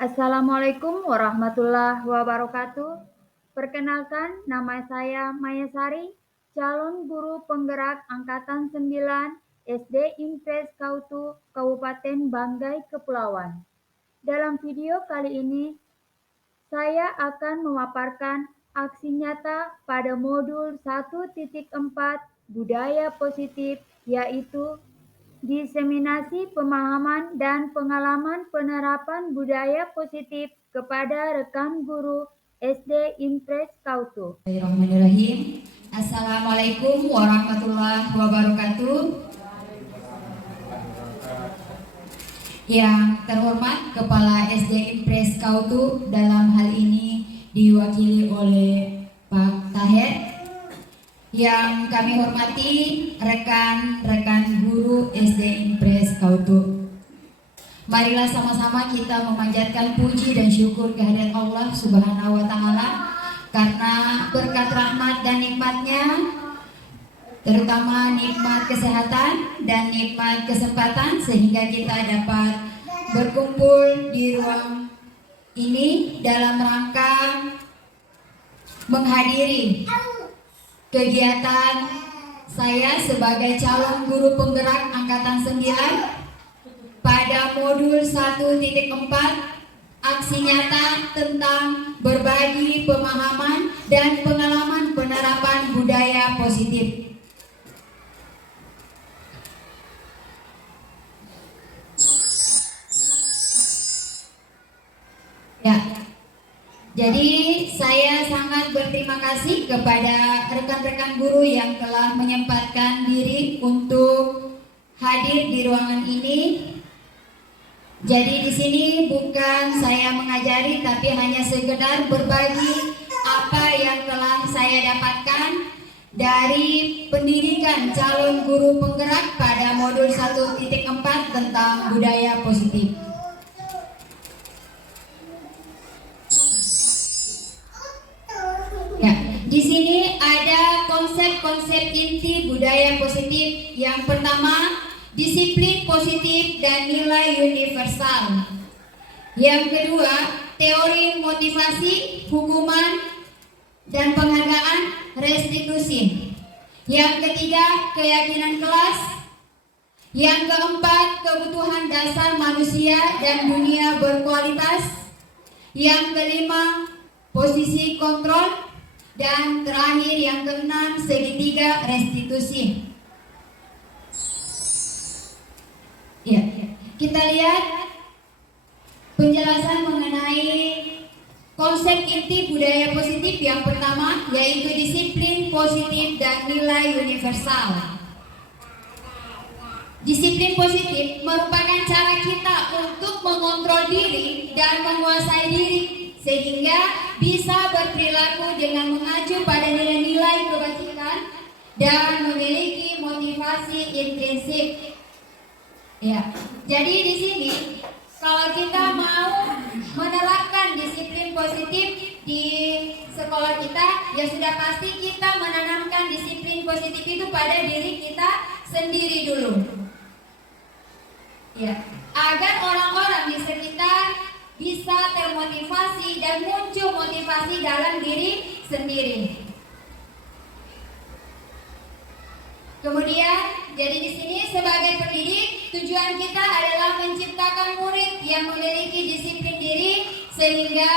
Assalamualaikum warahmatullahi wabarakatuh. Perkenalkan, nama saya Maya Sari, calon guru penggerak Angkatan 9 SD Impres Kautu, Kabupaten Banggai, Kepulauan. Dalam video kali ini, saya akan memaparkan aksi nyata pada modul 1.4 Budaya Positif, yaitu diseminasi pemahaman dan pengalaman penerapan budaya positif kepada rekan guru SD Impres Kautu. Bismillahirrahmanirrahim. Assalamualaikum warahmatullahi wabarakatuh. Yang terhormat Kepala SD Impres Kautu, dalam hal ini diwakili oleh Pak Taher. Yang kami hormati rekan-rekan guru SD Impres Kautu. Marilah sama-sama kita memanjatkan puji dan syukur kehadirat Allah Subhanahu wa Ta'ala, karena berkat rahmat dan nikmatnya, terutama nikmat kesehatan dan nikmat kesempatan, sehingga kita dapat berkumpul di ruang ini dalam rangka menghadiri kegiatan saya sebagai calon guru penggerak Angkatan 9 pada modul 1.4 aksi nyata tentang berbagi pemahaman dan pengalaman penerapan budaya positif. Ya, jadi saya sangat berterima kasih kepada rekan-rekan guru yang telah menyempatkan diri untuk hadir di ruangan ini. Jadi di sini bukan saya mengajari, tapi hanya sekedar berbagi apa yang telah saya dapatkan dari pendidikan calon guru penggerak pada modul 1.4 tentang budaya positif. Ya, di sini ada konsep-konsep inti budaya positif. Yang pertama, disiplin positif dan nilai universal. Yang kedua, teori motivasi, hukuman, dan penghargaan, restitusi. Yang ketiga, keyakinan kelas. Yang keempat, kebutuhan dasar manusia dan dunia berkualitas. Yang kelima, posisi kontrol. Dan terakhir, yang keenam, segitiga restitusi. Ya, kita lihat penjelasan mengenai konsep inti budaya positif. Yang pertama yaitu disiplin positif dan nilai universal. Disiplin positif merupakan cara kita untuk mengontrol diri dan menguasai diri, sehingga bisa berperilaku dengan mengacu pada nilai-nilai kebajikan dan memiliki motivasi intrinsik. Ya, jadi di sini kalau kita mau menerapkan disiplin positif di sekolah kita, ya sudah pasti kita menanamkan disiplin positif itu pada diri kita sendiri dulu. Ya, agar orang-orang di sekitar bisa termotivasi dan muncul motivasi dalam diri sendiri. Kemudian, jadi di sini sebagai pendidik, tujuan kita adalah menciptakan murid yang memiliki disiplin diri, sehingga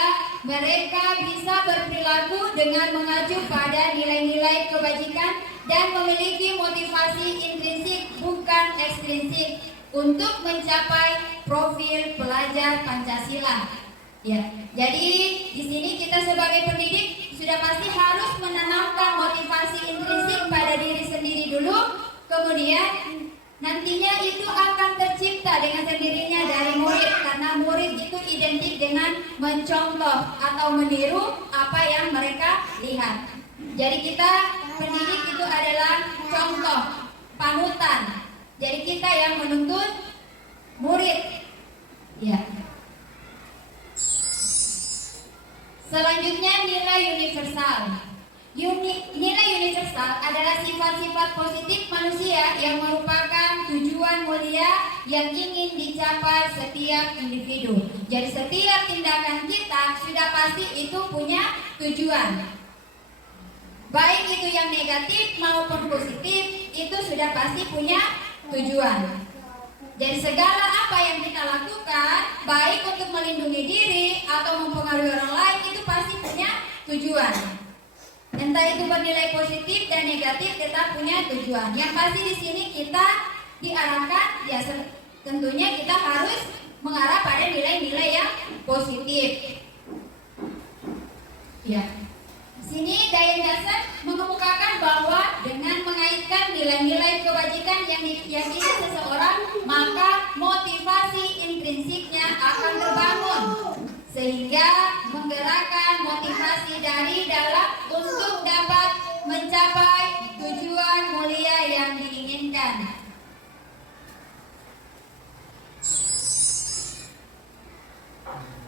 mereka bisa berperilaku dengan mengacu pada nilai-nilai kebajikan dan memiliki motivasi intrinsik bukan ekstrinsik untuk mencapai profil pelajar Pancasila. Ya, jadi di sini kita sebagai pendidik sudah pasti harus menanamkan motivasi intrinsik pada diri sendiri dulu, kemudian nantinya itu akan tercipta dengan sendirinya dari murid, karena murid itu identik dengan mencontoh atau meniru apa yang mereka lihat. Jadi kita pendidik itu adalah contoh, panutan. Jadi kita yang menuntut murid. Ya. Selanjutnya nilai universal. Nilai universal adalah sifat-sifat positif manusia yang merupakan tujuan mulia yang ingin dicapai setiap individu. Jadi setiap tindakan kita sudah pasti itu punya tujuan. Baik itu yang negatif maupun positif, itu sudah pasti punya tujuan. Jadi segala apa yang kita lakukan, baik untuk melindungi diri atau mempengaruhi orang lain, itu pasti punya tujuan. Entah itu bernilai positif dan negatif, kita punya tujuan. Yang pasti di sini kita diarahkan, ya tentunya kita harus mengarah pada nilai-nilai yang positif. Ya. Sini Diane Johnson mengemukakan bahwa dengan mengaitkan nilai-nilai kebajikan yang diyakini seseorang, maka motivasi intrinsiknya akan terbangun, sehingga menggerakkan motivasi dari dalam untuk dapat mencapai tujuan mulia yang diinginkan.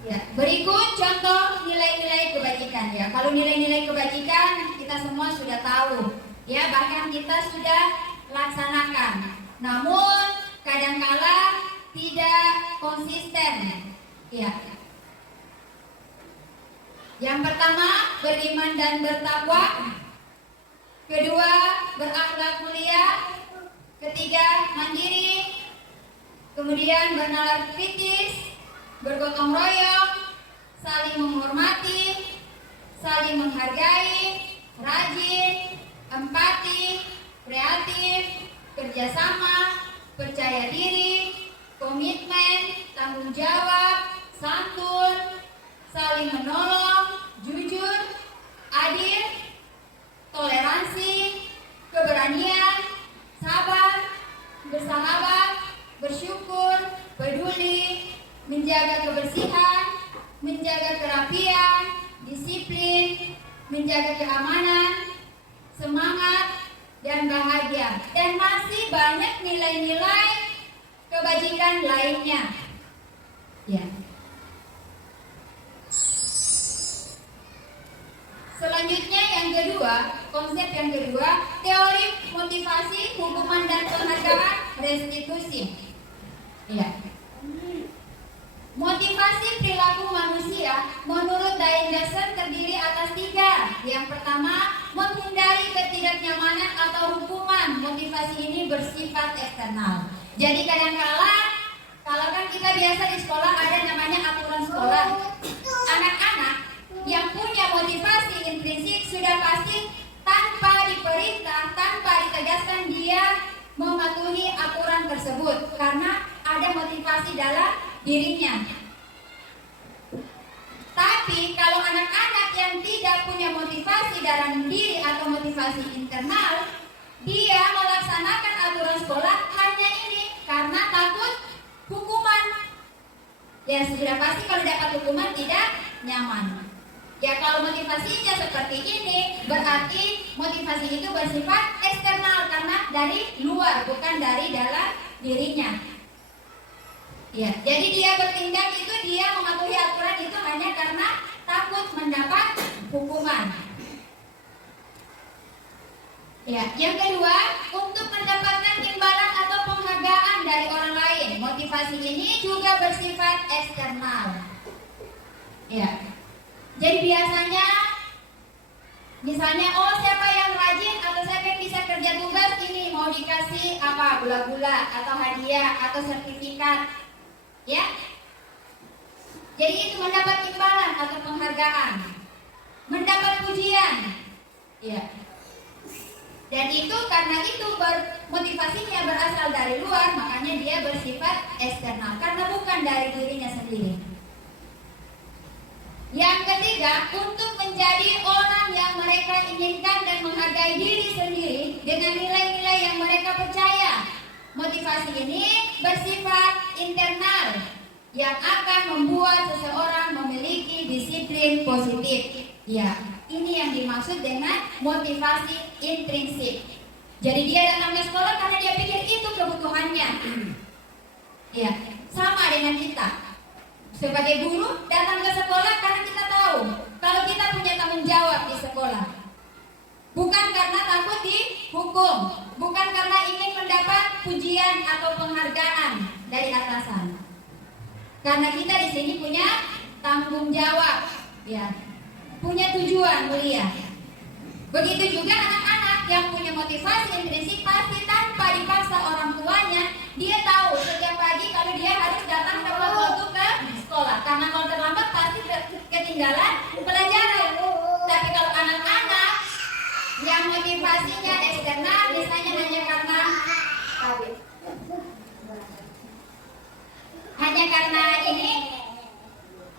Ya, berikut contoh nilai-nilai kebajikan ya. Kalau nilai-nilai kebajikan kita semua sudah tahu ya, bahkan kita sudah laksanakan. Namun kadangkala tidak konsisten. Ya. Yang pertama, beriman dan bertakwa. Kedua, berakhlak mulia. Ketiga, mandiri. Kemudian bernalar kritis, bergotong royong, saling menghormati, saling menghargai, rajin, empati, kreatif, kerjasama, percaya diri, komitmen, tanggung jawab, santun, saling menolong, jujur, adil, toleransi, keberanian, sabar, bersahabat, bersyukur, peduli, menjaga kebersihan, menjaga kerapian, disiplin, menjaga keamanan, semangat, dan bahagia. Dan masih banyak nilai-nilai kebajikan lainnya. Ya. Selanjutnya yang kedua, konsep yang kedua, teori motivasi, hukuman dan penghargaan, restitusi. Ya. Motivasi perilaku manusia menurut Diane Johnson terdiri atas 3. Yang pertama, menghindari ketidaknyamanan atau hukuman. Motivasi ini bersifat eksternal. Jadi kadangkala kalau kan kita biasa di sekolah ada namanya aturan sekolah. Anak-anak yang punya motivasi intrinsik sudah pasti tanpa diperintah, tanpa ditegaskan dia mematuhi aturan tersebut karena ada motivasi dalam dirinya. Tapi kalau anak-anak yang tidak punya motivasi dalam diri atau motivasi internal, dia melaksanakan aturan sekolah hanya ini karena takut hukuman. Ya sudah pasti kalau dapat hukuman tidak nyaman. Ya kalau motivasinya seperti ini, berarti motivasi itu bersifat eksternal karena dari luar, bukan dari dalam dirinya. Ya, jadi dia bertindak itu, dia mematuhi aturan itu hanya karena takut mendapat hukuman. Ya, yang kedua, untuk mendapatkan imbalan atau penghargaan dari orang lain. Motivasi ini juga bersifat eksternal. Ya. Jadi biasanya misalnya, oh siapa yang rajin atau siapa yang bisa kerja tugas ini mau dikasih apa, gula-gula atau hadiah atau sertifikat. Ya. Jadi itu mendapat imbalan atau penghargaan, mendapat pujian. Ya. Dan itu karena itu motivasinya berasal dari luar, makanya dia bersifat eksternal karena bukan dari dirinya sendiri. Yang ketiga, untuk menjadi orang yang mereka inginkan dan menghargai diri sendiri dengan nilai-nilai yang mereka percaya. Motivasi ini bersifat internal yang akan membuat seseorang memiliki disiplin positif. Ya, ini yang dimaksud dengan motivasi intrinsik. Jadi dia datang ke sekolah karena dia pikir itu kebutuhannya. Ya, sama dengan kita. Sebagai guru datang ke sekolah karena kita tahu kalau kita punya tanggung jawab di sekolah. dihukum, bukan karena ingin mendapat pujian atau penghargaan dari atasan. Karena kita di sini punya tanggung jawab, ya, punya tujuan mulia. Begitu juga anak-anak yang punya motivasi intrinsik pasti tanpa dipaksa orang tuanya, dia tahu setiap pagi kalau dia harus datang tepat waktu ke sekolah. Karena kalau terlambat pasti ketinggalan pelajaran. Tapi kalau anak-anak yang motivasinya eksternal, misalnya hanya karena ini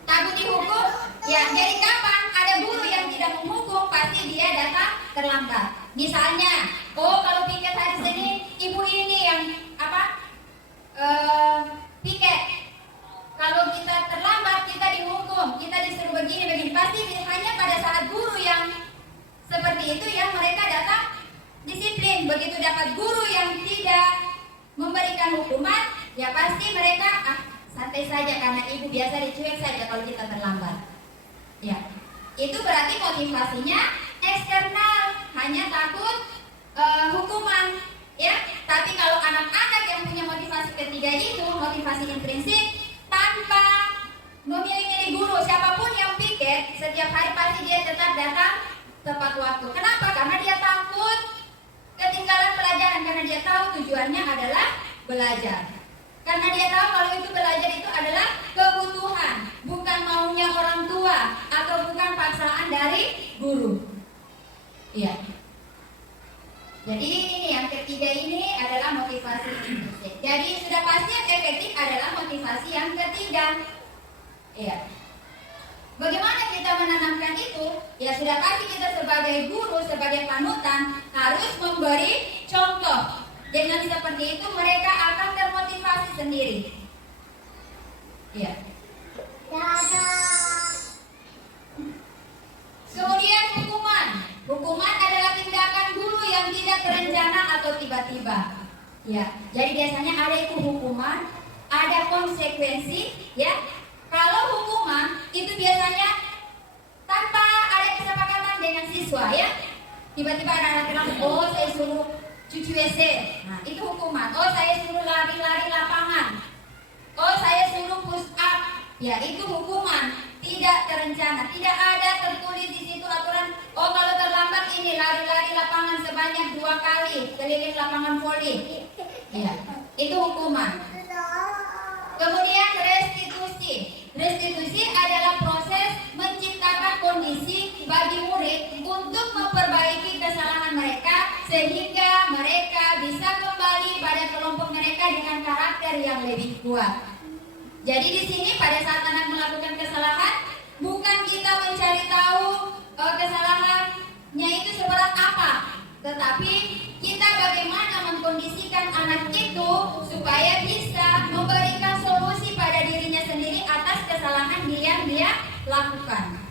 takut dihukum, ya jadi kapan ada guru yang tidak menghukum pasti dia datang terlambat. Misalnya, oh kalau piket hari Senin ibu ini yang piket, kalau kita terlambat kita dihukum, kita disuruh begini pasti hanya pada saat guru yang seperti itu yang mereka datang disiplin. Begitu dapat guru yang tidak memberikan hukuman, ya pasti mereka santai saja karena ibu biasa dicuek saja kalau kita terlambat. Ya, itu berarti motivasinya eksternal, hanya takut hukuman. Ya, tapi kalau anak-anak yang punya motivasi ketiga itu, motivasi intrinsik, tanpa memilih-milih guru, siapapun yang piket, setiap hari pasti dia tetap datang tepat waktu. Kenapa? Karena dia takut ketinggalan pelajaran, karena dia tahu tujuannya adalah belajar. Karena dia tahu kalau itu belajar itu adalah kebutuhan, bukan maunya orang tua atau bukan paksaan dari guru. Iya. Jadi ini yang ketiga ini adalah motivasi intrinsik. Jadi sudah pasti yang efektif adalah motivasi yang ketiga. Iya. Bagaimana kita menanamkan itu? Ya sudah pasti kita sebagai guru, sebagai panutan harus memberi contoh. Dengan seperti itu mereka akan termotivasi sendiri. Ya. Kemudian hukuman. Hukuman adalah tindakan guru yang tidak terencana atau tiba-tiba. Ya. Jadi biasanya ada itu hukuman, ada konsekuensi, ya. Kalau hukuman itu biasanya tanpa ada kesepakatan dengan siswa, ya. Tiba-tiba ada anak bilang, oh saya suruh cuci WC, nah itu hukuman. Oh saya suruh lari-lari lapangan, oh saya suruh push up, ya itu hukuman. Tidak terencana, tidak ada tertulis di situ aturan. Oh kalau terlambat ini lari-lari lapangan sebanyak 2 kali keliling lapangan voli, ya itu hukuman. Kemudian restitusi. Restitusi adalah proses menciptakan kondisi bagi murid untuk memperbaiki kesalahan mereka sehingga mereka bisa kembali pada kelompok mereka dengan karakter yang lebih kuat. Jadi di sini pada saat anak melakukan kesalahan, bukan kita mencari tahu kesalahannya itu seberat apa, tetapi kita bagaimana mengkondisikan anak itu supaya bisa memberikan solusi pada dirinya sendiri atas kesalahan yang dia lakukan.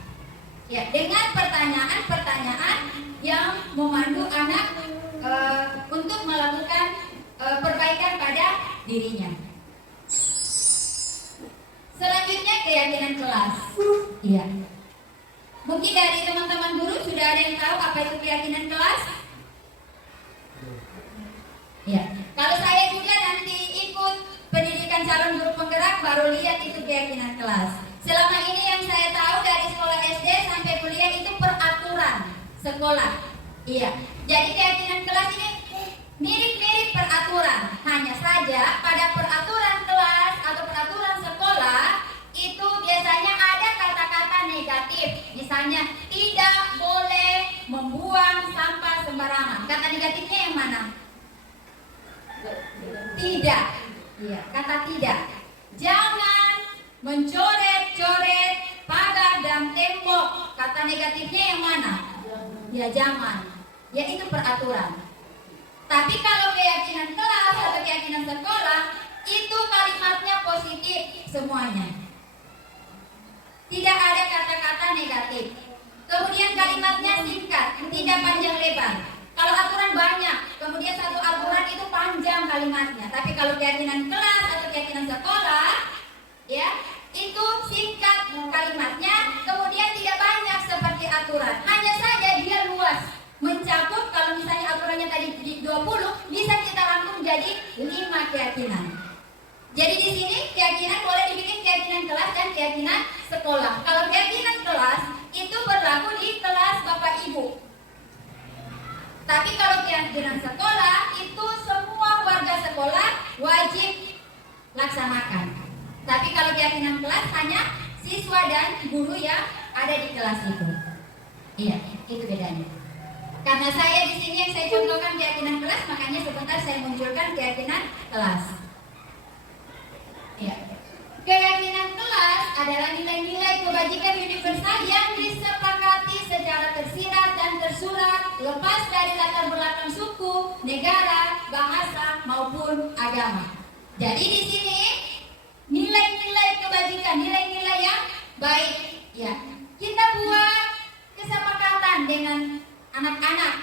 Ya, dengan pertanyaan-pertanyaan yang memandu anak untuk melakukan perbaikan pada dirinya. Selanjutnya keyakinan kelas. Iya. Mungkin dari teman-teman guru sudah ada yang tahu apa itu keyakinan kelas? Ya. Kalau saya juga nanti ikut pendidikan calon guru penggerak baru lihat itu keyakinan kelas. Selama ini yang saya tahu dari sekolah SD sampai kuliah itu peraturan sekolah. Iya. Jadi keyakinan kelas ini mirip-mirip peraturan. Hanya saja pada peraturan kelas atau peraturan sekolah itu biasanya ada kata-kata negatif. Misalnya tidak boleh membuang sampah sembarangan. Kata negatifnya yang mana? Tidak. Iya, kata tidak. Jangan mencoret-coret pagar dan tembok. Kata negatifnya yang mana? Ya jangan. Ya itu peraturan. Tapi kalau keyakinan kelas atau keyakinan sekolah itu kalimatnya positif semuanya. Tidak ada kata-kata negatif. Kemudian kalimatnya singkat, tidak panjang lebar. Kalau aturan banyak, kemudian satu aturan itu panjang kalimatnya. Tapi kalau keyakinan kelas atau keyakinan sekolah, ya itu singkat kalimatnya, kemudian tidak banyak seperti aturan. Hanya saja dia luas, mencakup. Kalau misalnya aturannya tadi keyakinan. Jadi di sini keyakinan boleh dibikin keyakinan kelas dan keyakinan sekolah. Kalau keyakinan kelas itu berlaku di kelas Bapak Ibu. Tapi kalau keyakinan sekolah itu semua warga sekolah wajib laksanakan. Tapi kalau keyakinan kelas hanya siswa dan guru yang ada di kelas itu. Iya, itu bedanya. Karena saya di sini yang saya contohkan keyakinan kelas, makanya sebentar saya munculkan keyakinan kelas. Iya. Keyakinan kelas adalah nilai-nilai kebajikan universal yang disepakati secara tersirat dan tersurat, lepas dari latar belakang suku, negara, bahasa maupun agama. Jadi di sini nilai-nilai kebajikan, nilai-nilai yang baik, ya. Kita buat kesepakatan dengan anak-anak.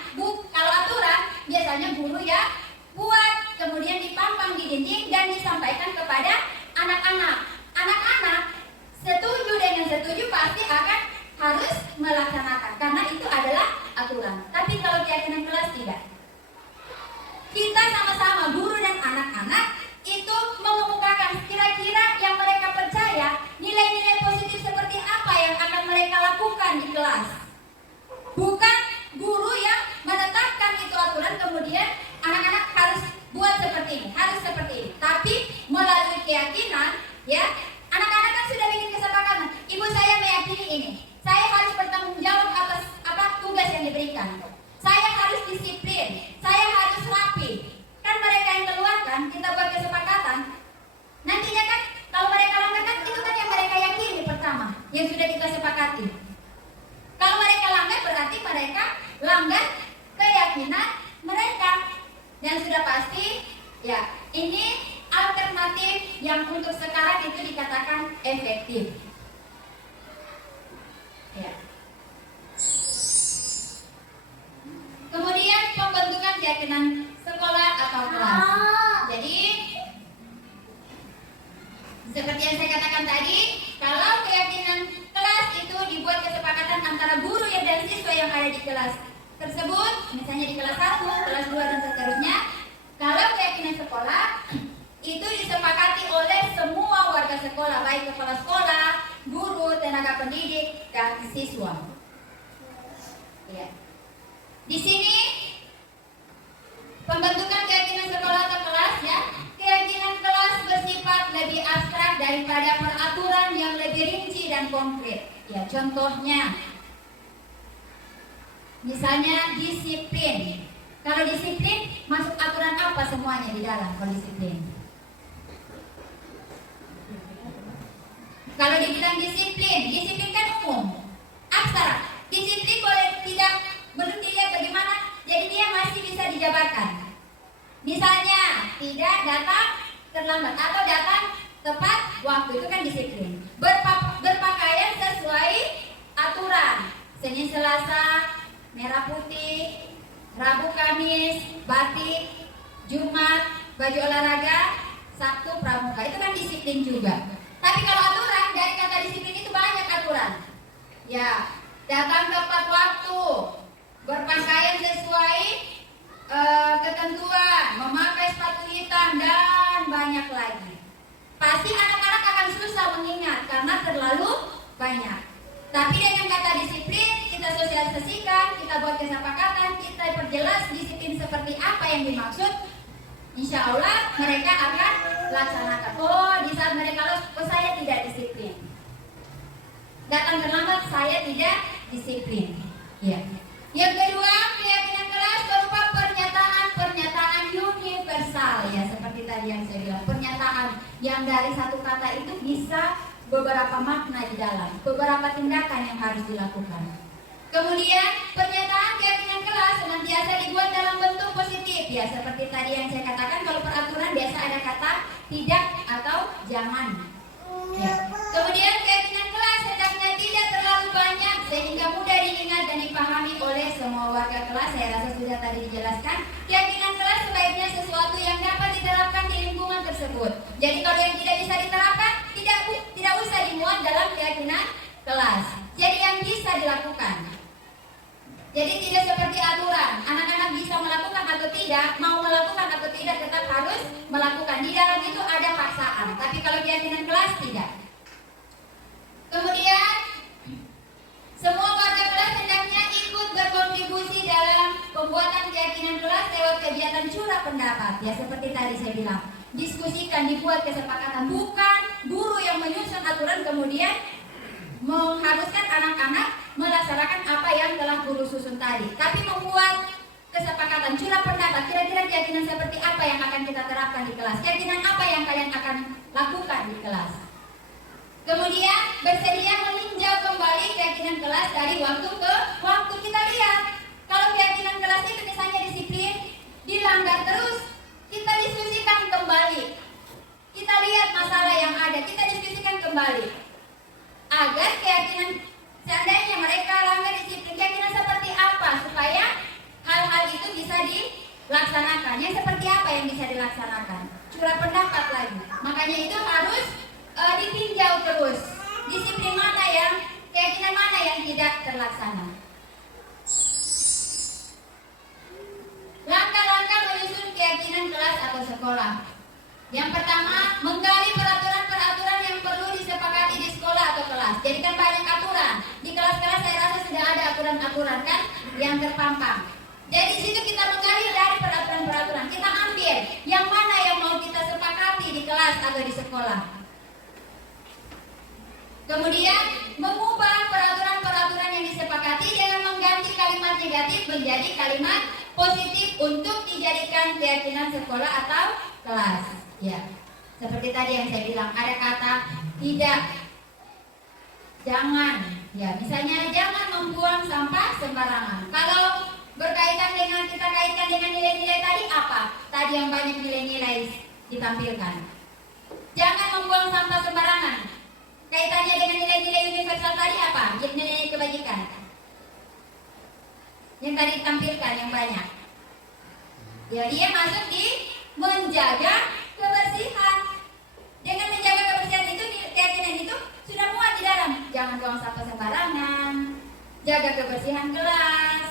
Kalau aturan biasanya guru ya buat, kemudian dipampang di dinding dan disampaikan kepada anak-anak. Anak-anak setuju dengan setuju pasti akan harus melaksanakan karena itu adalah aturan. Tapi kalau keyakinan kelas tidak. Kita sama-sama guru dan anak-anak itu mengemukakan kira-kira yang mereka percaya nilai-nilai positif seperti apa yang akan mereka lakukan di kelas. Bukan guru yang menetapkan itu aturan kemudian anak-anak harus buat seperti ini, harus seperti ini. Tapi melalui keyakinan, ya, anak-anak kan sudah bikin kesepakatan. Ibu saya meyakini ini. Saya harus bertanggung jawab atas tugas yang diberikan. Saya harus disiplin. Saya harus rapi. Kan mereka yang keluarkan, kita buat kesepakatan. Nantinya kan kalau mereka langgar kan itu kan yang mereka yakini pertama, yang sudah kita sepakati. Kalau mereka langgar berarti mereka langgar keyakinan mereka. Dan sudah pasti ya ini alternatif yang untuk sekarang itu dikatakan efektif. Ya. Kemudian pembentukan keyakinan sekolah atau kelas. Jadi seperti yang saya katakan tadi, kalau keyakinan kelas itu dibuat kesepakatan antara guru dan siswa yang ada di kelas tersebut, misalnya di kelas 1, kelas 2 dan seterusnya. Kalau keyakinan sekolah itu disepakati oleh semua warga sekolah, baik kepala sekolah, guru, tenaga pendidik, dan siswa. Ya. Di sini pembentukan keyakinan sekolah atau kelas, ya. Keyakinan kelas bersifat lebih abstrak daripada peraturan yang lebih rinci dan konkret. Ya, contohnya misalnya disiplin. Kalau disiplin masuk aturan apa semuanya di dalam kalau disiplin? Kalau dibilang disiplin, disiplin kan umum, abstrak. Disiplin boleh tidak, belum dilihat bagaimana, jadi dia masih bisa dijabarkan. Misalnya tidak datang terlambat atau datang tepat waktu, itu kan disiplin. Berpakaian sesuai aturan. Senin Selasa merah putih, Rabu Kamis batik, Jumat baju olahraga, Sabtu pramuka, itu kan disiplin juga. Tapi kalau aturan, dari kata disiplin itu banyak aturan. Ya, datang tepat waktu, berpakaian sesuai ketentuan, memakai sepatu hitam, dan banyak lagi. Pasti anak-anak akan susah mengingat karena terlalu banyak. Tapi dengan kata disiplin, kita sosialisasikan, kita buat kesepakatan, kita perjelas disiplin seperti apa yang dimaksud. Insya Allah mereka akan laksanakan. Oh, di saat mereka lolos, oh saya tidak disiplin. Datang terlambat, saya tidak disiplin. Ya. Yang kedua, keyakinan kelas berupa pernyataan universal, ya, seperti tadi yang saya bilang, pernyataan yang dari satu kata itu bisa beberapa makna di dalam, beberapa tindakan yang harus dilakukan. Kemudian pernyataan keyakinan kelas senantiasa dibuat dalam bentuk positif, ya, seperti tadi yang saya katakan. Kalau peraturan biasa ada kata tidak atau jangan. Ya. Kemudian keyakinan kelas hendaknya tidak terlalu banyak sehingga mudah diingat dan dipahami oleh semua warga kelas. Saya rasa sudah tadi dijelaskan. Keyakinan kelas sebaiknya sesuatu yang dapat diterapkan di lingkungan tersebut. Jadi kalau yang tidak bisa diterapkan, tidak usah dimuat dalam keyakinan kelas. Jadi yang bisa dilakukan. Jadi tidak seperti aturan. Anak-anak bisa melakukan atau tidak, mau melakukan atau tidak tetap harus melakukan di Ya seperti tadi saya bilang, diskusikan, dibuat kesepakatan. Bukan guru yang menyusun aturan kemudian mengharuskan anak-anak melaksanakan apa yang telah guru susun tadi, tapi membuat kesepakatan, curah pendapat, kira-kira keyakinan seperti apa yang akan kita terapkan di kelas, keyakinan apa yang kalian akan lakukan di kelas. Kemudian bersedia meninjau kembali keyakinan kelas dari waktu ke waktu. Kita lihat, kalau keyakinan kelas itu misalnya disiplin dilanggar terus, kita diskusikan kembali. Kita lihat masalah yang ada, kita diskusikan kembali. Agar keyakinan, seandainya mereka langgar disiplin, keyakinan seperti apa supaya hal-hal itu bisa dilaksanakan. Yang seperti apa yang bisa dilaksanakan? Curah pendapat lagi. Makanya itu harus ditinjau terus. Disiplin mana yang, keyakinan mana yang tidak terlaksana. Langkah-langkah menyusun keyakinan kelas atau sekolah. Yang pertama, menggali peraturan-peraturan yang perlu disepakati di sekolah atau kelas. Jadikan banyak aturan. Di kelas-kelas saya rasa sudah ada aturan-aturan kan yang terpampang. Jadi di situ kita menggali dari peraturan-peraturan. Kita ambil yang mana yang mau kita sepakati di kelas atau di sekolah. Kemudian mengubah peraturan-peraturan yang disepakati dengan mengganti kalimat negatif menjadi kalimat positif untuk dijadikan keyakinan sekolah atau kelas. Ya, seperti tadi yang saya bilang, ada kata tidak, jangan. Ya, misalnya jangan membuang sampah sembarangan. Kalau berkaitan dengan, kita kaitkan dengan nilai-nilai tadi apa? Tadi yang banyak nilai-nilai ditampilkan. Jangan membuang sampah sembarangan. Kaitannya dengan nilai-nilai universal tadi apa? Nilai-nilai kebajikan. Yang tadi ditampilkan yang banyak. Ya, dia masuk di menjaga kebersihan. Dengan menjaga kebersihan itu, keyakinan itu sudah muat di dalam. Jangan buang sampah sembarangan. Jaga kebersihan kelas.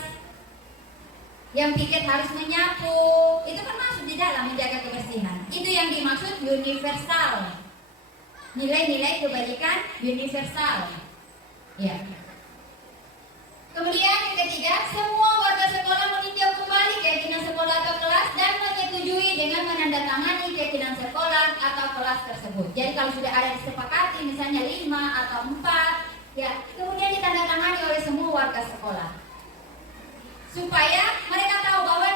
Yang piket harus menyapu. Itu kan masuk di dalam menjaga kebersihan. Itu yang dimaksud universal. Nilai-nilai kebajikan universal. Ya. Kemudian yang ketiga, semua warga sekolah meninjau kembali keyakinan sekolah atau kelas dan menyetujui dengan menandatangani keyakinan sekolah atau kelas tersebut. Jadi kalau sudah ada disepakati misalnya 5 atau 4, ya kemudian ditandatangani oleh semua warga sekolah. Supaya mereka tahu bahwa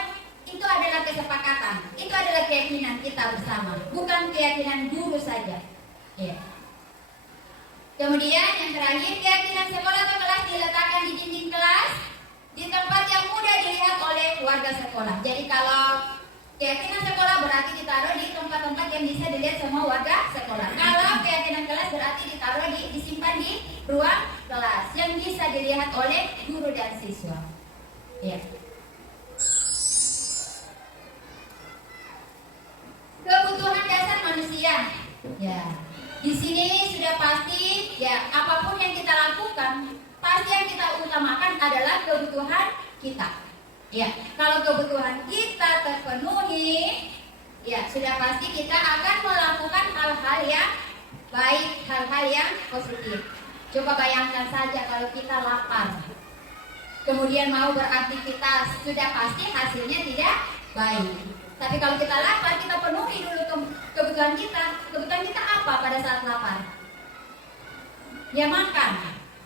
itu adalah kesepakatan, itu adalah keyakinan kita bersama, bukan keyakinan guru saja. Ya. Kemudian yang terakhir, keyakinan sekolah atau kelas diletakkan di dinding kelas di tempat yang mudah dilihat oleh warga sekolah. Jadi kalau keyakinan sekolah berarti ditaruh di tempat-tempat yang bisa dilihat semua warga sekolah. Kalau keyakinan kelas berarti ditaruh disimpan di ruang kelas yang bisa dilihat oleh guru dan siswa. Ya. Kebutuhan dasar manusia. Ya. Di sini sudah pasti, ya apapun yang kita lakukan, pasti yang kita utamakan adalah kebutuhan kita. Ya, kalau kebutuhan kita terpenuhi, ya sudah pasti kita akan melakukan hal-hal yang baik, hal-hal yang positif. Coba bayangkan saja kalau kita lapar, kemudian mau beraktivitas, sudah pasti hasilnya tidak baik. Tapi kalau kita lapar, kita penuhi dulu kebutuhan kita. Kebutuhan kita apa pada saat lapar? Ya makan.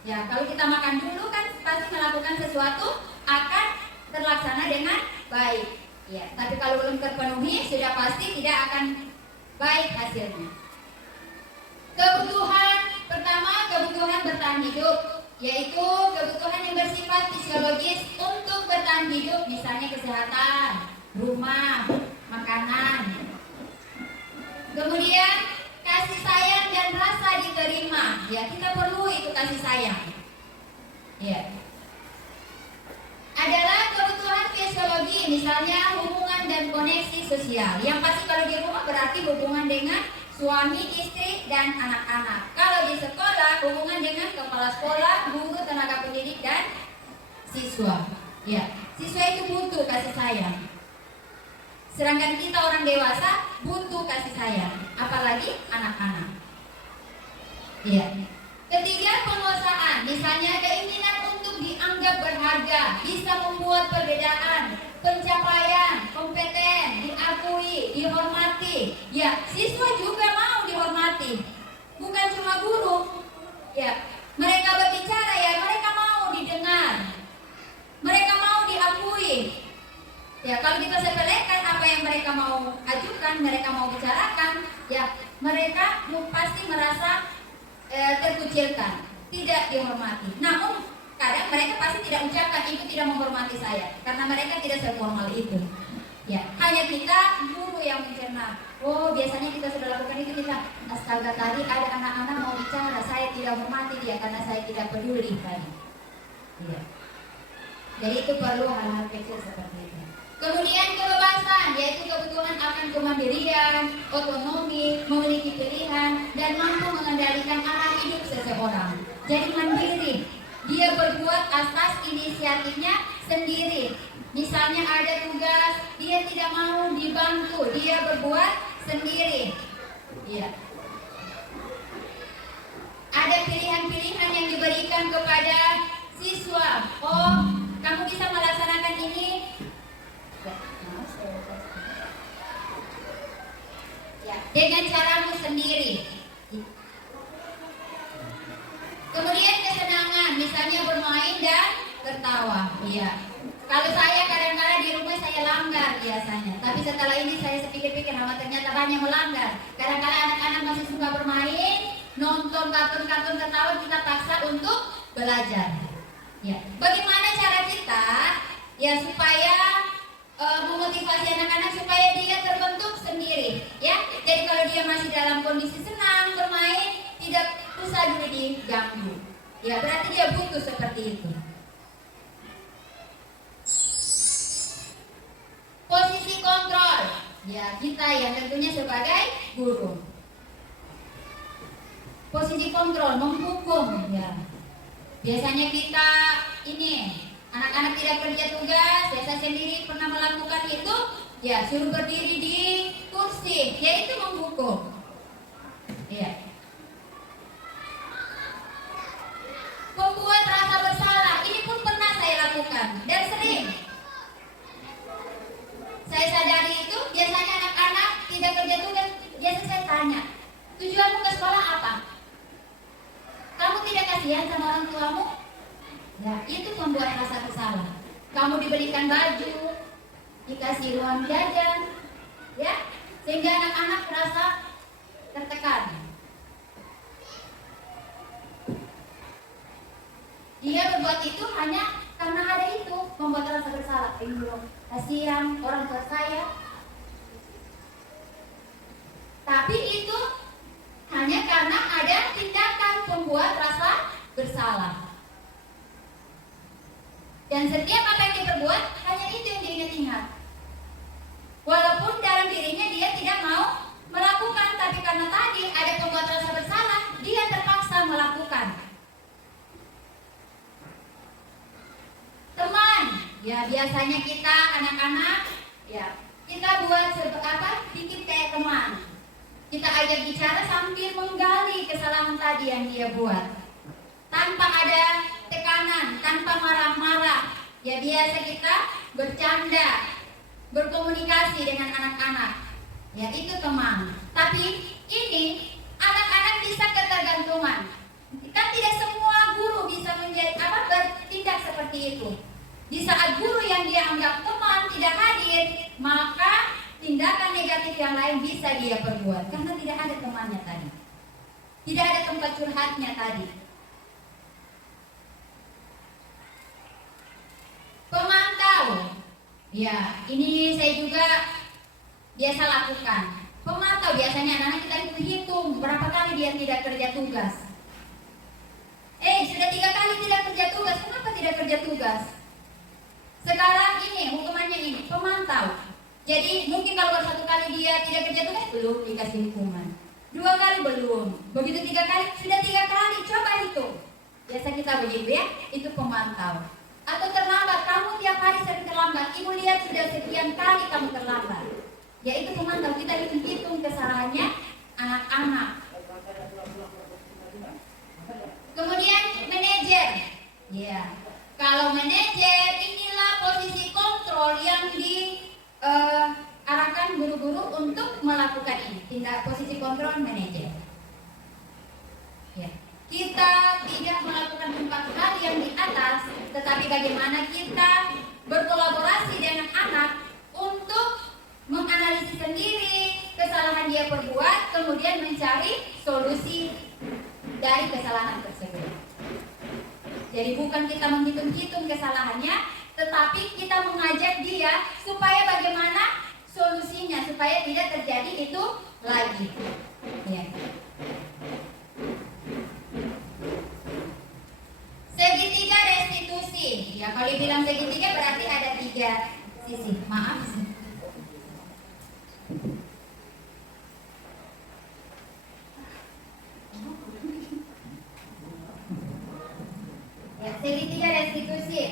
Ya kalau kita makan dulu kan pasti melakukan sesuatu akan terlaksana dengan baik. Ya, tapi kalau belum terpenuhi sudah pasti tidak akan baik hasilnya. Kebutuhan pertama, kebutuhan bertahan hidup, yaitu kebutuhan yang bersifat fisiologis untuk bertahan hidup, misalnya kesehatan, rumah, makanan. Kemudian kasih sayang dan rasa diterima. Ya, kita perlu itu kasih sayang. Ya. Adalah kebutuhan fisiologi, misalnya hubungan dan koneksi sosial. Yang pasti kalau di rumah berarti hubungan dengan suami, istri, dan anak-anak. Kalau di sekolah, hubungan dengan kepala sekolah, guru, tenaga pendidik, dan siswa. Ya, siswa itu butuh kasih sayang. Sedangkan kita orang dewasa butuh kasih sayang, apalagi anak-anak. Iya. Ketiga, penguasaan, misalnya keinginan untuk dianggap berharga, bisa membuat perbedaan, pencapaian, kompeten, diakui, Ya, siswa juga mau dihormati, bukan cuma guru. Ya, mereka berbicara ya, mereka mau didengar, mereka mau diakui. Ya, kalau kita sepelekan apa yang mereka mau ajukan, mereka mau bicarakan, ya mereka pasti merasa terkucilkan, tidak dihormati. Namun kadang mereka pasti tidak ucapkan itu tidak menghormati saya, karena mereka tidak seformal itu. Ya, hanya kita guru yang mencerna. Oh, biasanya kita sudah lakukan itu, kita astaga tadi ada anak-anak mau bicara, saya tidak hormati dia karena saya tidak peduli tadi. Ya. Jadi itu perlu hal-hal kecil seperti itu. Kemudian kebebasan, yaitu kebutuhan akan kemandirian, otonomi, memiliki pilihan, dan mampu mengendalikan arah hidup seseorang. Jadi mandiri, dia berbuat atas inisiatifnya sendiri. Misalnya ada tugas, dia tidak mau dibantu, dia berbuat sendiri. Iya. Ada pilihan-pilihan yang diberikan kepada siswa. Oh, kamu bisa melaksanakan ini ya, dengan caramu sendiri. Kemudian kesenangan, misalnya bermain dan tertawa. Iya. Kalau saya kadang-kadang di rumah saya langgar biasanya, tapi setelah ini saya pikir-pikir, ternyata banyak melanggar. Kadang-kadang anak-anak masih suka bermain, nonton kartun-kartun tertawa, kita paksa untuk belajar. Ya. Bagaimana cara kita ya supaya memotivasi anak-anak supaya dia terbentuk sendiri, ya. Jadi kalau dia masih dalam kondisi senang bermain, tidak usah dulu diganggu. Ya, berarti dia butuh seperti itu. Posisi kontrol, ya kita yang tentunya sebagai guru. Posisi kontrol, menghukum, ya. Biasanya kita ini anak-anak tidak kerja tugas, ya saya sendiri pernah melakukan itu, ya suruh berdiri di kursi, yaitu menghukum. Ya. Membuat rasa bersalah, ini pun pernah saya lakukan dan sering. Saya sadari itu, biasanya anak-anak tidak kerja tugas, biasa saya tanya, tujuanmu ke sekolah apa? Kamu tidak kasihan sama orang tuamu? Ya, itu membuat rasa bersalah. Kamu diberikan baju, dikasih uang jajan, ya, sehingga anak-anak merasa tertekan. Dia berbuat itu hanya karena ada itu, membuat rasa bersalah. Kasihan orang tua saya. Tapi itu hanya karena ada tindakan pembuat rasa bersalah. Dan setiap apa yang diperbuat, hanya itu yang diingat-ingat. Walaupun dalam dirinya dia tidak mau melakukan, tapi karena tadi ada pembuat rasa bersalah, dia terpaksa melakukan. Teman, ya biasanya kita anak-anak, ya kita buat bikin kayak teman. Kita ajak bicara sambil menggali kesalahan tadi yang dia buat, tanpa ada tekanan, tanpa marah-marah. Ya biasa kita bercanda, berkomunikasi dengan anak-anak. Ya itu teman. Tapi ini anak-anak bisa ketergantungan. Kan tidak semua guru bisa bertindak seperti itu. Di saat guru yang dia anggap teman tidak hadir, maka tindakan negatif yang lain bisa dia perbuat karena tidak ada temannya tadi. Tidak ada tempat curhatnya tadi. Pemantau. Ya, ini saya juga biasa lakukan. Pemantau biasanya anak-anak kita hitung berapa kali dia tidak kerja tugas. Sudah 3 kali tidak kerja tugas, kenapa tidak kerja tugas? Sekarang ini hukumannya ini, pemantau. Jadi mungkin kalau baru 1 kali dia tidak kerja tugas, belum dikasih hukuman. 2 kali belum, begitu 3 kali, sudah 3 kali, coba hitung. Biasa kita begitu ya, itu pemantau. Atau terlambat, kamu tiap hari sering terlambat, ibu lihat sudah sekian kali kamu terlambat. Ya itu pemantau, kita hitung kesalahannya anak-anak. Kemudian manajer. Ya, kalau manajer inilah posisi kontrol yang diarahkan mengarahkan guru-guru untuk melakukan ini, tindak posisi kontrol manajer. Ya. Kita tidak melakukan 4 hal yang di atas, tetapi bagaimana kita berkolaborasi dengan anak untuk menganalisis sendiri kesalahan dia perbuat, kemudian mencari solusi dari kesalahan tersebut. Jadi bukan kita menghitung-hitung kesalahannya, tetapi kita mengajak dia supaya bagaimana solusinya, supaya tidak terjadi itu lagi. Ya. Segitiga restitusi. Ya, kalau dibilang segitiga berarti ada 3 sisi. Maaf. Ya, segitiga restitusi.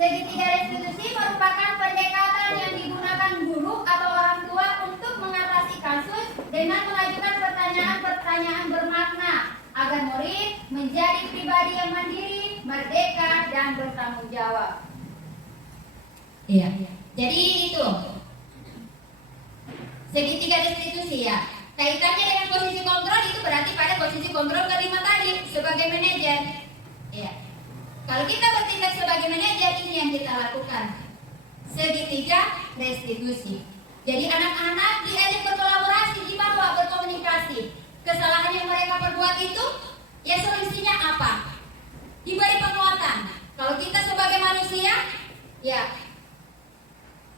Segitiga restitusi merupakan pendekatan yang digunakan guru atau orang tua untuk mengatasi kasus dengan mengajukan pertanyaan-pertanyaan bermakna agar murid menjadi pribadi yang mandiri, merdeka, dan bertanggung jawab. Iya. Jadi itu segitiga restitusi ya. Kaitannya dengan posisi kontrol itu berarti pada posisi kontrol kelima tadi sebagai manajer. Iya. Kalau kita bertindak sebagai manajer, ini yang kita lakukan. Segitiga restitusi. Jadi anak-anak diajak berkolaborasi, dibawa berkomunikasi. Kesalahan yang mereka perbuat itu, ya solusinya apa? Diberi penguatan. Kalau kita sebagai manusia, ya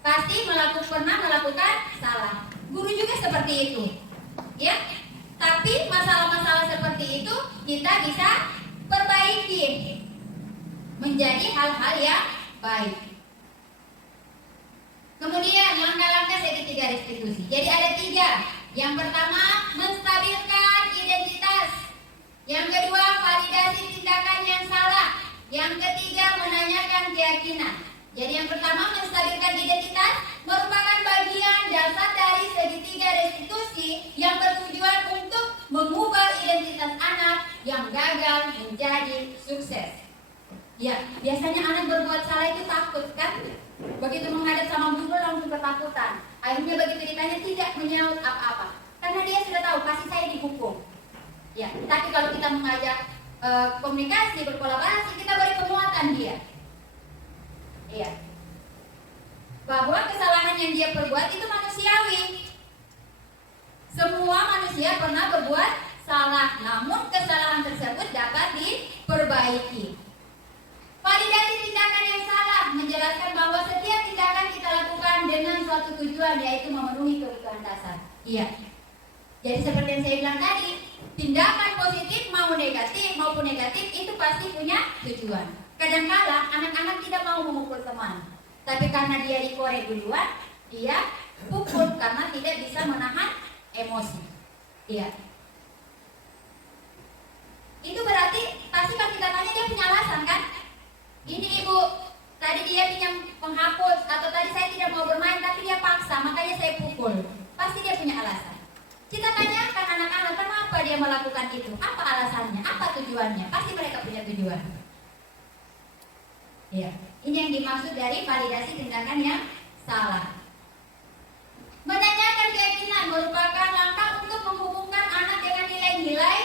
pasti pernah melakukan salah. Guru juga seperti itu, ya. Tapi masalah-masalah seperti itu kita bisa perbaiki menjadi hal-hal yang baik. Kemudian langkah-langkah segitiga restitusi. Jadi ada 3. Yang pertama, menstabilkan identitas. Yang kedua, validasi tindakan yang salah. Yang ketiga, menanyakan keyakinan. Jadi yang pertama, menstabilkan identitas merupakan bagian dasar dari segitiga restitusi yang bertujuan untuk mengubah identitas anak yang gagal menjadi sukses. Ya, biasanya anak berbuat salah itu takut kan? Begitu menghadap sama guru langsung ketakutan. Akhirnya begitu ditanya tidak menyaut apa-apa. Karena dia sudah tahu pasti saya dihukum. Ya, tapi kalau kita mengajak komunikasi, berkolaborasi, kita beri penguatan dia. Iya. Bahwa kesalahan yang dia perbuat itu manusiawi. Semua manusia pernah berbuat salah, namun kesalahan tersebut dapat diperbaiki. Validasi tindakan yang salah menjelaskan bahwa setiap tindakan kita lakukan dengan suatu tujuan, yaitu memenuhi kebutuhan dasar. Iya. Jadi seperti yang saya bilang tadi, tindakan positif maupun negatif itu pasti punya tujuan. Kadang-kala anak-anak tidak mau memukul teman, tapi karena dia dikorek duluan, dia pukul karena tidak bisa menahan emosi. Iya. Itu berarti pasti kalau kita tanya dia punya alasan kan? Ini ibu, tadi dia pinjam penghapus, atau tadi saya tidak mau bermain tapi dia paksa, makanya saya pukul. Pasti dia punya alasan. Kita tanyakan anak-anak kenapa dia melakukan itu, apa alasannya, apa tujuannya. Pasti mereka punya tujuan. Ya, ini yang dimaksud dari validasi tindakan yang salah. Menanyakan keyakinan merupakan langkah untuk menghubungkan anak dengan nilai-nilai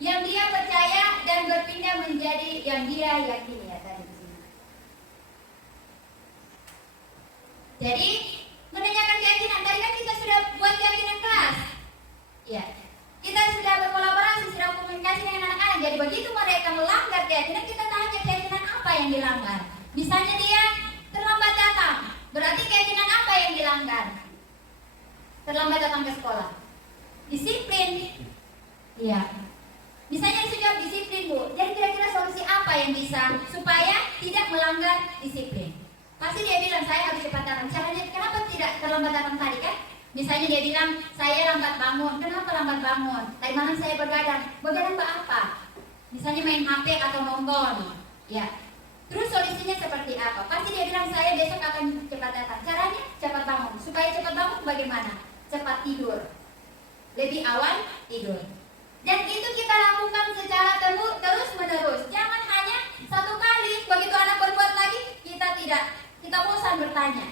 yang dia percaya dan berpindah menjadi yang dia yakini ya tadi di sini. Jadi menanyakan keyakinan, tadi kan kita sudah buat keyakinan kelas. Ya, kita sudah berkolaborasi, sudah komunikasi dengan anak-anak. Jadi begitu mereka melanggar keyakinan, kita tanya keyakinan apa yang dilanggar. Misalnya dia terlambat datang, berarti keyakinan apa yang dilanggar? Terlambat datang ke sekolah. Disiplin. Iya. Misalnya sudah disiplin Bu, jadi kira-kira solusi apa yang bisa supaya tidak melanggar disiplin? Pasti dia bilang saya harus cepat datang. Caranya kenapa tidak terlambat datang tadi kan? Misalnya dia bilang saya lambat bangun. Kenapa lambat bangun? Tadi malam saya begadang. Begadang apa? Misalnya main HP atau nonton. Ya. Terus solusinya seperti apa? Pasti dia bilang saya besok akan cepat datang. Caranya cepat bangun. Supaya cepat bangun bagaimana? Cepat tidur. Lebih awal tidur. Dan itu kita lakukan secara terus menerus. Jangan hanya satu kali, begitu anak berbuat lagi kita kita bosan bertanya.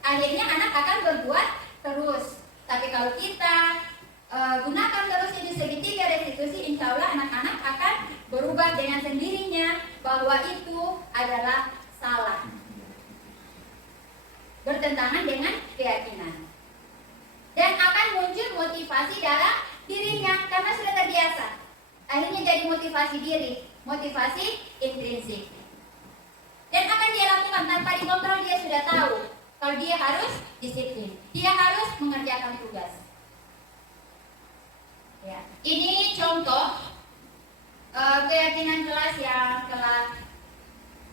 Akhirnya anak akan berbuat terus. Tapi kalau kita gunakan terus ini segitiga restitusi, insya Allah anak-anak akan berubah dengan sendirinya bahwa itu adalah salah, bertentangan dengan keyakinan, dan akan muncul motivasi dalam dirinya karena sudah terbiasa. Akhirnya jadi motivasi diri, motivasi intrinsik, dan akan dia lakukan tanpa dikontrol. Dia sudah tahu kalau dia harus disiplin, dia harus mengerjakan tugas. Ya, ini contoh keyakinan kelas yang telah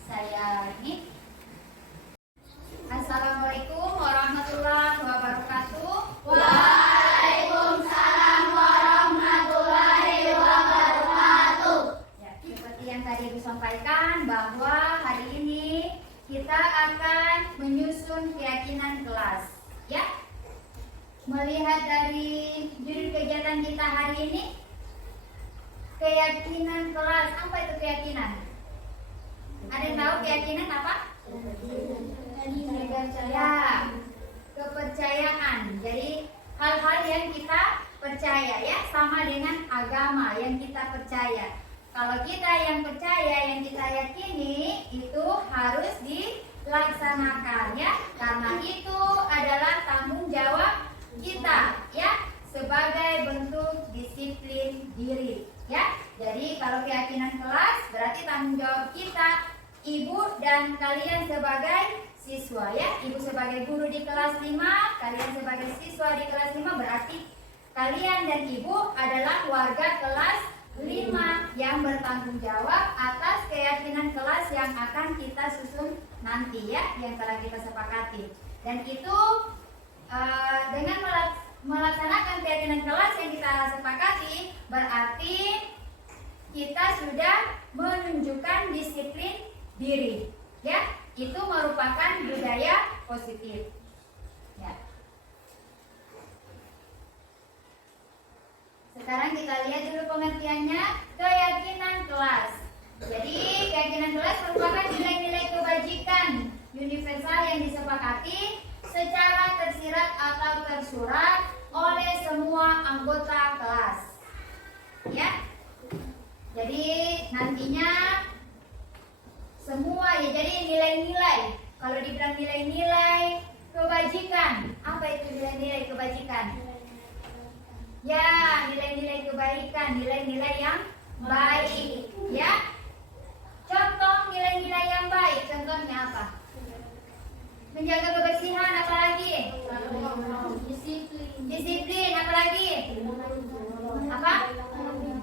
saya ini. Assalamualaikum warahmatullahi wabarakatuh. Waalaikumsalam warahmatullahi wabarakatuh. Ya, seperti yang tadi Ibu sampaikan bahwa hari ini kita akan menyusun keyakinan kelas. Ya, melihat dari judul kegiatan kita hari ini, keyakinan kelas. Apa itu keyakinan? Ada yang tahu keyakinan apa? Ya, kepercayaan. Jadi hal-hal yang kita percaya, ya, sama dengan agama yang kita percaya. Kalau kita yang percaya, yang kita yakini, itu harus dilaksanakan, ya, karena itu adalah tanggung jawab kita, ya, sebagai bentuk disiplin diri, ya. Jadi kalau keyakinan kelas berarti tanggung jawab kita, ibu dan kalian sebagai siswa, ya. Ibu sebagai guru di kelas 5, kalian sebagai siswa di kelas 5, berarti kalian dan ibu adalah warga kelas 5 yang bertanggung jawab atas keyakinan kelas yang akan kita susun nanti, ya, yang telah kita sepakati. Dan itu dengan melaksanakan keyakinan kelas yang kita sepakati, berarti kita sudah menunjukkan disiplin diri, ya. Itu merupakan budaya positif, ya. Sekarang kita lihat dulu pengertiannya, keyakinan kelas. Jadi keyakinan kelas merupakan nilai-nilai kebajikan universal yang disepakati secara tersirat atau tersurat oleh semua anggota kelas, ya. Jadi nantinya semua, ya, jadi nilai-nilai. Kalau dibilang nilai-nilai kebajikan, apa itu nilai-nilai kebajikan? Ya, nilai-nilai kebaikan, nilai-nilai yang baik, ya. Contoh nilai-nilai yang baik, contohnya apa? Menjaga kebersihan, apalagi? Disiplin, apalagi? Apa?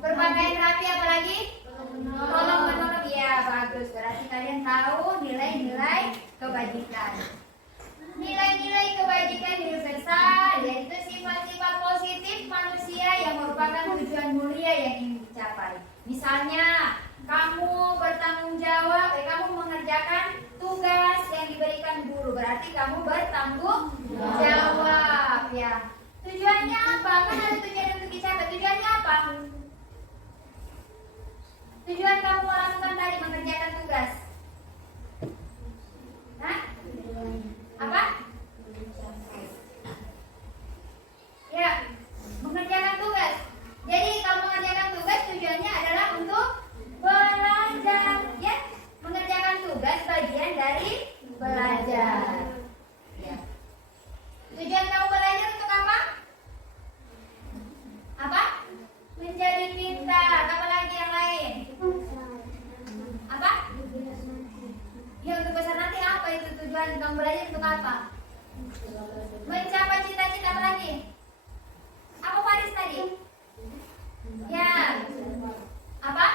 Berpakaian rapi, apalagi? Tolong menolong, ya, bagus. Berarti kalian tahu nilai-nilai kebajikan. Nilai-nilai kebajikan universal yaitu sifat-sifat positif manusia yang merupakan tujuan mulia yang ingin dicapai. Misalnya, kamu bertanggung jawab, kamu mengerjakan tugas yang diberikan guru, berarti kamu bertanggung jawab, ya. Tujuannya apa? Kan ada tujuan untuk dicapai. Tujuannya apa? Tujuan kamu melakukan tadi mengerjakan tugas. Hah? Apa? Ya, mengerjakan tugas. Jadi kalau mengerjakan tugas tujuannya adalah untuk belajar, ya. Mengerjakan tugas bagian dari belajar, ya. Tujuan kamu belajar untuk apa? Apa? Menjadi pintar. Apa lagi yang lain? Apa? Ya, untuk besar nanti apa itu tujuan kamu belajar untuk apa? Mencapai cita-cita, apa lagi? Apa Faris tadi? Ya. Apa?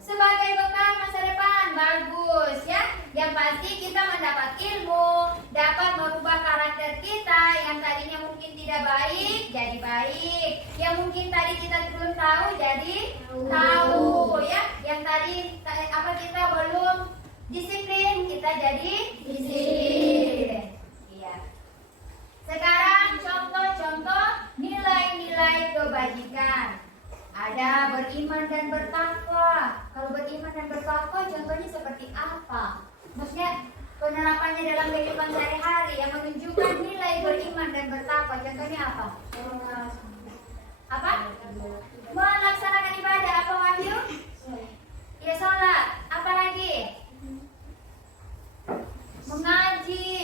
Sebagai bekal masa depan, bagus, ya. Yang pasti kita mendapat ilmu, dapat merubah karakter kita yang tadinya mungkin tidak baik jadi baik, yang mungkin tadi kita belum tahu jadi tahu, ya. Yang tadi apa kita belum disiplin, kita jadi disiplin. Iya. Sekarang contoh-contoh nilai-nilai kebajikan. Ada beriman dan bertakwa. Kalau beriman dan bertakwa contohnya seperti apa? Maksudnya penerapannya dalam kehidupan sehari-hari yang menunjukkan nilai beriman dan bertakwa. Contohnya apa? Apa? Melaksanakan ibadah. Apa Wahyu? Ya sholat. Apa lagi? Mengaji.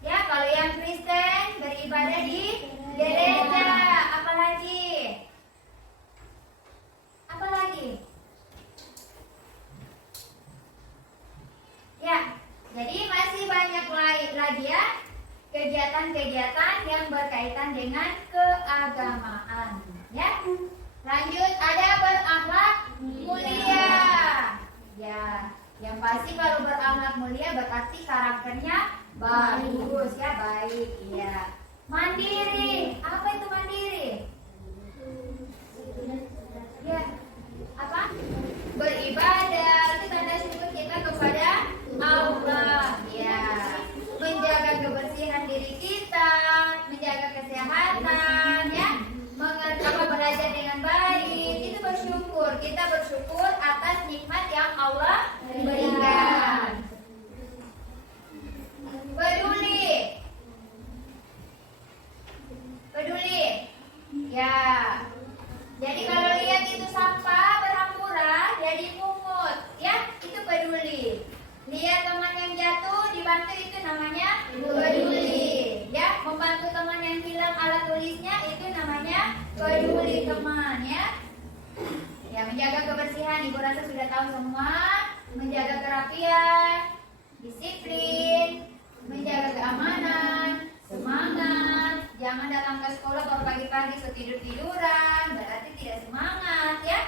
Ya, kalau yang Kristen beribadah di gereja. Apa lagi? Apa lagi? Ya, jadi masih banyak lagi ya kegiatan-kegiatan yang berkaitan dengan keagamaan. Ya, lanjut ada berakhlak mulia. Ya, yang pasti kalau berakhlak mulia berarti karakternya bagus ya, baik. Ya, mandiri. Apa itu mandiri? Ya, apa? Beribadah. Itu tanda syukur kita kepada Allah. Ya, menjaga kebersihan diri kita, menjaga kesehatan, ya, belajar dengan baik. Itu bersyukur. Kita bersyukur atas nikmat yang Allah berikan. Peduli. Peduli. Ya. Jadi kalau lihat itu sampah berhamburan, jadi pungut, ya, itu peduli. Lihat teman yang jatuh, dibantu, itu namanya peduli. Ya, membantu teman yang hilang alat tulisnya, itu namanya peduli teman, ya. Ya, menjaga kebersihan, Ibu rasa sudah tahu semua. Menjaga kerapian, disiplin, menjaga keamanan, semangat. Jangan datang ke sekolah baru pagi-pagi tidur-tiduran, berarti tidak semangat, ya.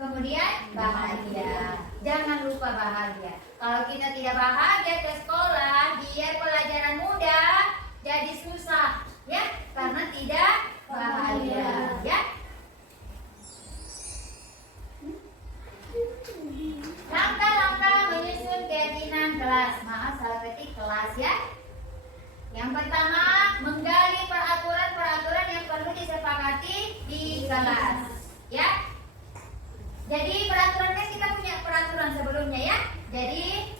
Kemudian bahagia. Jangan lupa bahagia. Kalau kita tidak bahagia ke sekolah, biar pelajaran mudah jadi susah, ya, karena tidak bahagia, ya. Langkah-langkah menyusun keyakinan kelas. Maaf, salah ketik kelas, ya. Yang pertama, menggali peraturan-peraturan yang perlu disepakati di kelas, ya. Jadi peraturan kan kita punya peraturan sebelumnya, ya. Jadi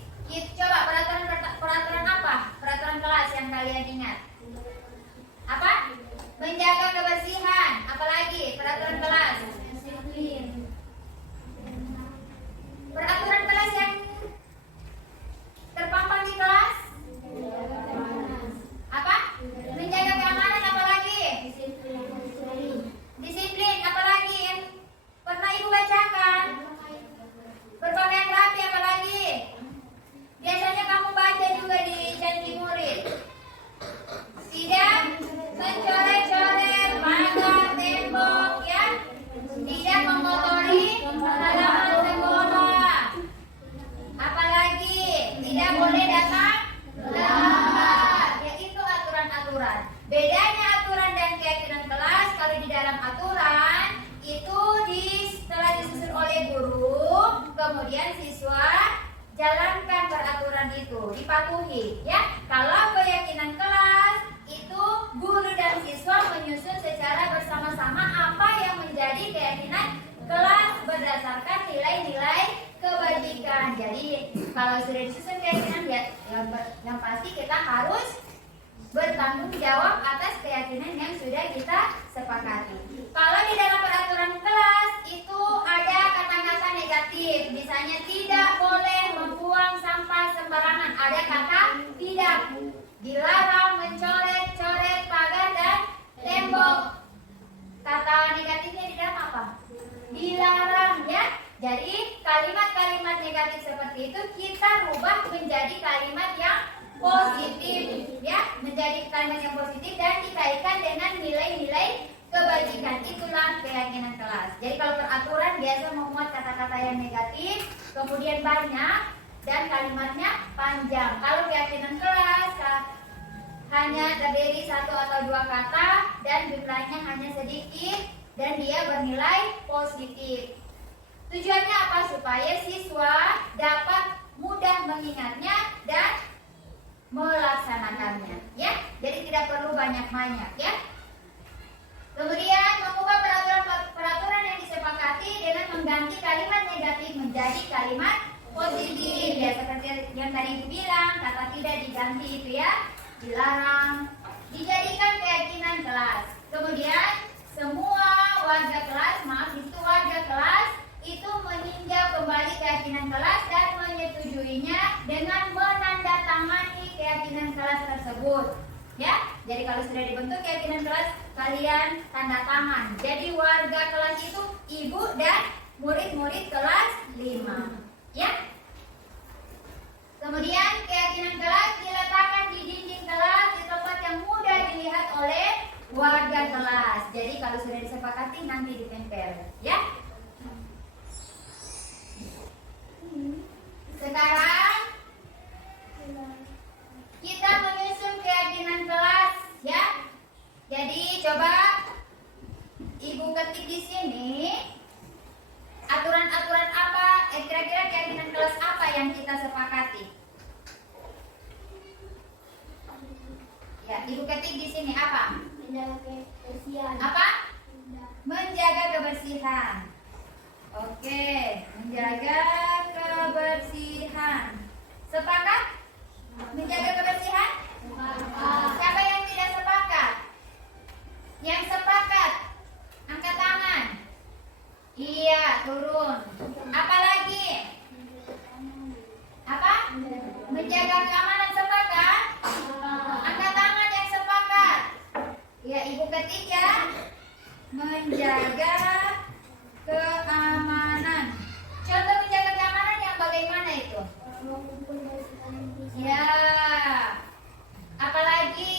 coba peraturan apa? Peraturan kelas yang kalian ingat. Apa? Menjaga kebersihan. Apalagi peraturan kelas? Disiplin. Peraturan kelas yang terpampang di kelas? Apa? Menjaga keamanan. Apalagi? Disiplin. Apalagi yang pernah Ibu bacakan? Berpakaian rapi. Apalagi? Biasanya kamu baca juga di janji murid. Tidak mencoret-coret pagar, tembok, ya. Tidak mengotori halaman sekolah. Apalagi? Tidak boleh datang lambat. Ya, itu aturan-aturan. Bedanya aturan dan keyakinan kelas, kalau di dalam aturan itu setelah disusun oleh guru, kemudian siswa jalankan peraturan itu, dipatuhi, ya. Kalau keyakinan kelas itu guru dan siswa menyusun secara bersama-sama apa yang menjadi keyakinan kelas berdasarkan nilai-nilai kebajikan. Jadi kalau sudah disusun keyakinan, ya, yang pasti kita harus bertanggung jawab atas keyakinan yang sudah kita sepakati. Kalau di dalam peraturan kelas itu ada kata-kata negatif, misalnya tidak boleh membuang sampah sembarangan. Ada kata tidak. Dilarang mencoret-coret pagar dan tembok. Kata negatifnya di dalam apa? Dilarang, ya. Jadi kalimat-kalimat negatif seperti itu kita rubah menjadi kalimat yang positif, ya, menjadi kalimat yang positif dan dikaitkan dengan nilai-nilai kebajikan. Itulah keyakinan kelas. Jadi kalau peraturan biasa memuat kata-kata yang negatif, kemudian banyak dan kalimatnya panjang. Kalau keyakinan kelas hanya terdiri 1 atau 2 kata dan jumlahnya hanya sedikit dan dia bernilai positif. Tujuannya apa? Supaya siswa dapat mudah mengingatnya dan melaksanakannya, ya. Jadi tidak perlu banyak-banyak, ya. Kemudian mengubah peraturan yang disepakati dengan mengganti kalimat negatif menjadi kalimat positif. Ya, seperti dilarang, dijadikan keyakinan kelas. Kemudian semua warga kelas, maaf itu warga kelas itu meninjau kembali keyakinan kelas dan menyetujuinya dengan menandatangani keyakinan kelas tersebut. Ya, jadi kalau sudah dibentuk keyakinan kelas, kalian tanda tangan. Jadi warga kelas itu ibu dan murid-murid kelas 5. Ya. Kemudian keyakinan kelas diletakkan di dinding kelas di tempat yang mudah dilihat oleh warga kelas. Jadi kalau sudah disepakati nanti ditempel, ya. Sekarang kita menyusun keyakinan kelas, ya. Jadi coba Ibu ketik di sini aturan-aturan apa, kira-kira keyakinan kelas apa yang kita sepakati? Ya, Ibu ketik di sini apa? Menjaga kebersihan. Apa? Menjaga kebersihan. Oke, menjaga kebersihan. Sepakat? Menjaga kebersihan? Siapa yang tidak sepakat? Yang sepakat, angkat tangan. Iya, turun. Apa lagi? Apa? Menjaga keamanan sepakat? Angkat tangan yang sepakat. Ya, Ibu ketik ya. Menjaga keamanan. Contoh menjaga keamanan yang bagaimana itu? Ya. Apalagi?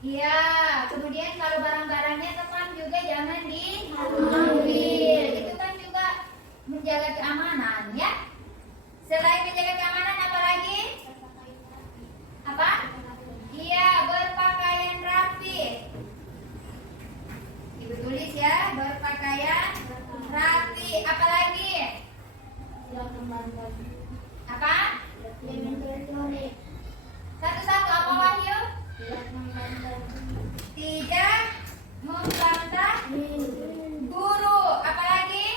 Iya. Kemudian kalau barang-barangnya teman juga jangan diambil. Itu kan juga menjaga keamanan, ya. Selain menjaga keamanan, apa lagi? Apa? Iya, berpakaian rapi. Ibu tulis ya, berpakaian rapi. Apa lagi? Apa? Satu-satu apa Wahyu? Tidak membantah guru. Apa lagi?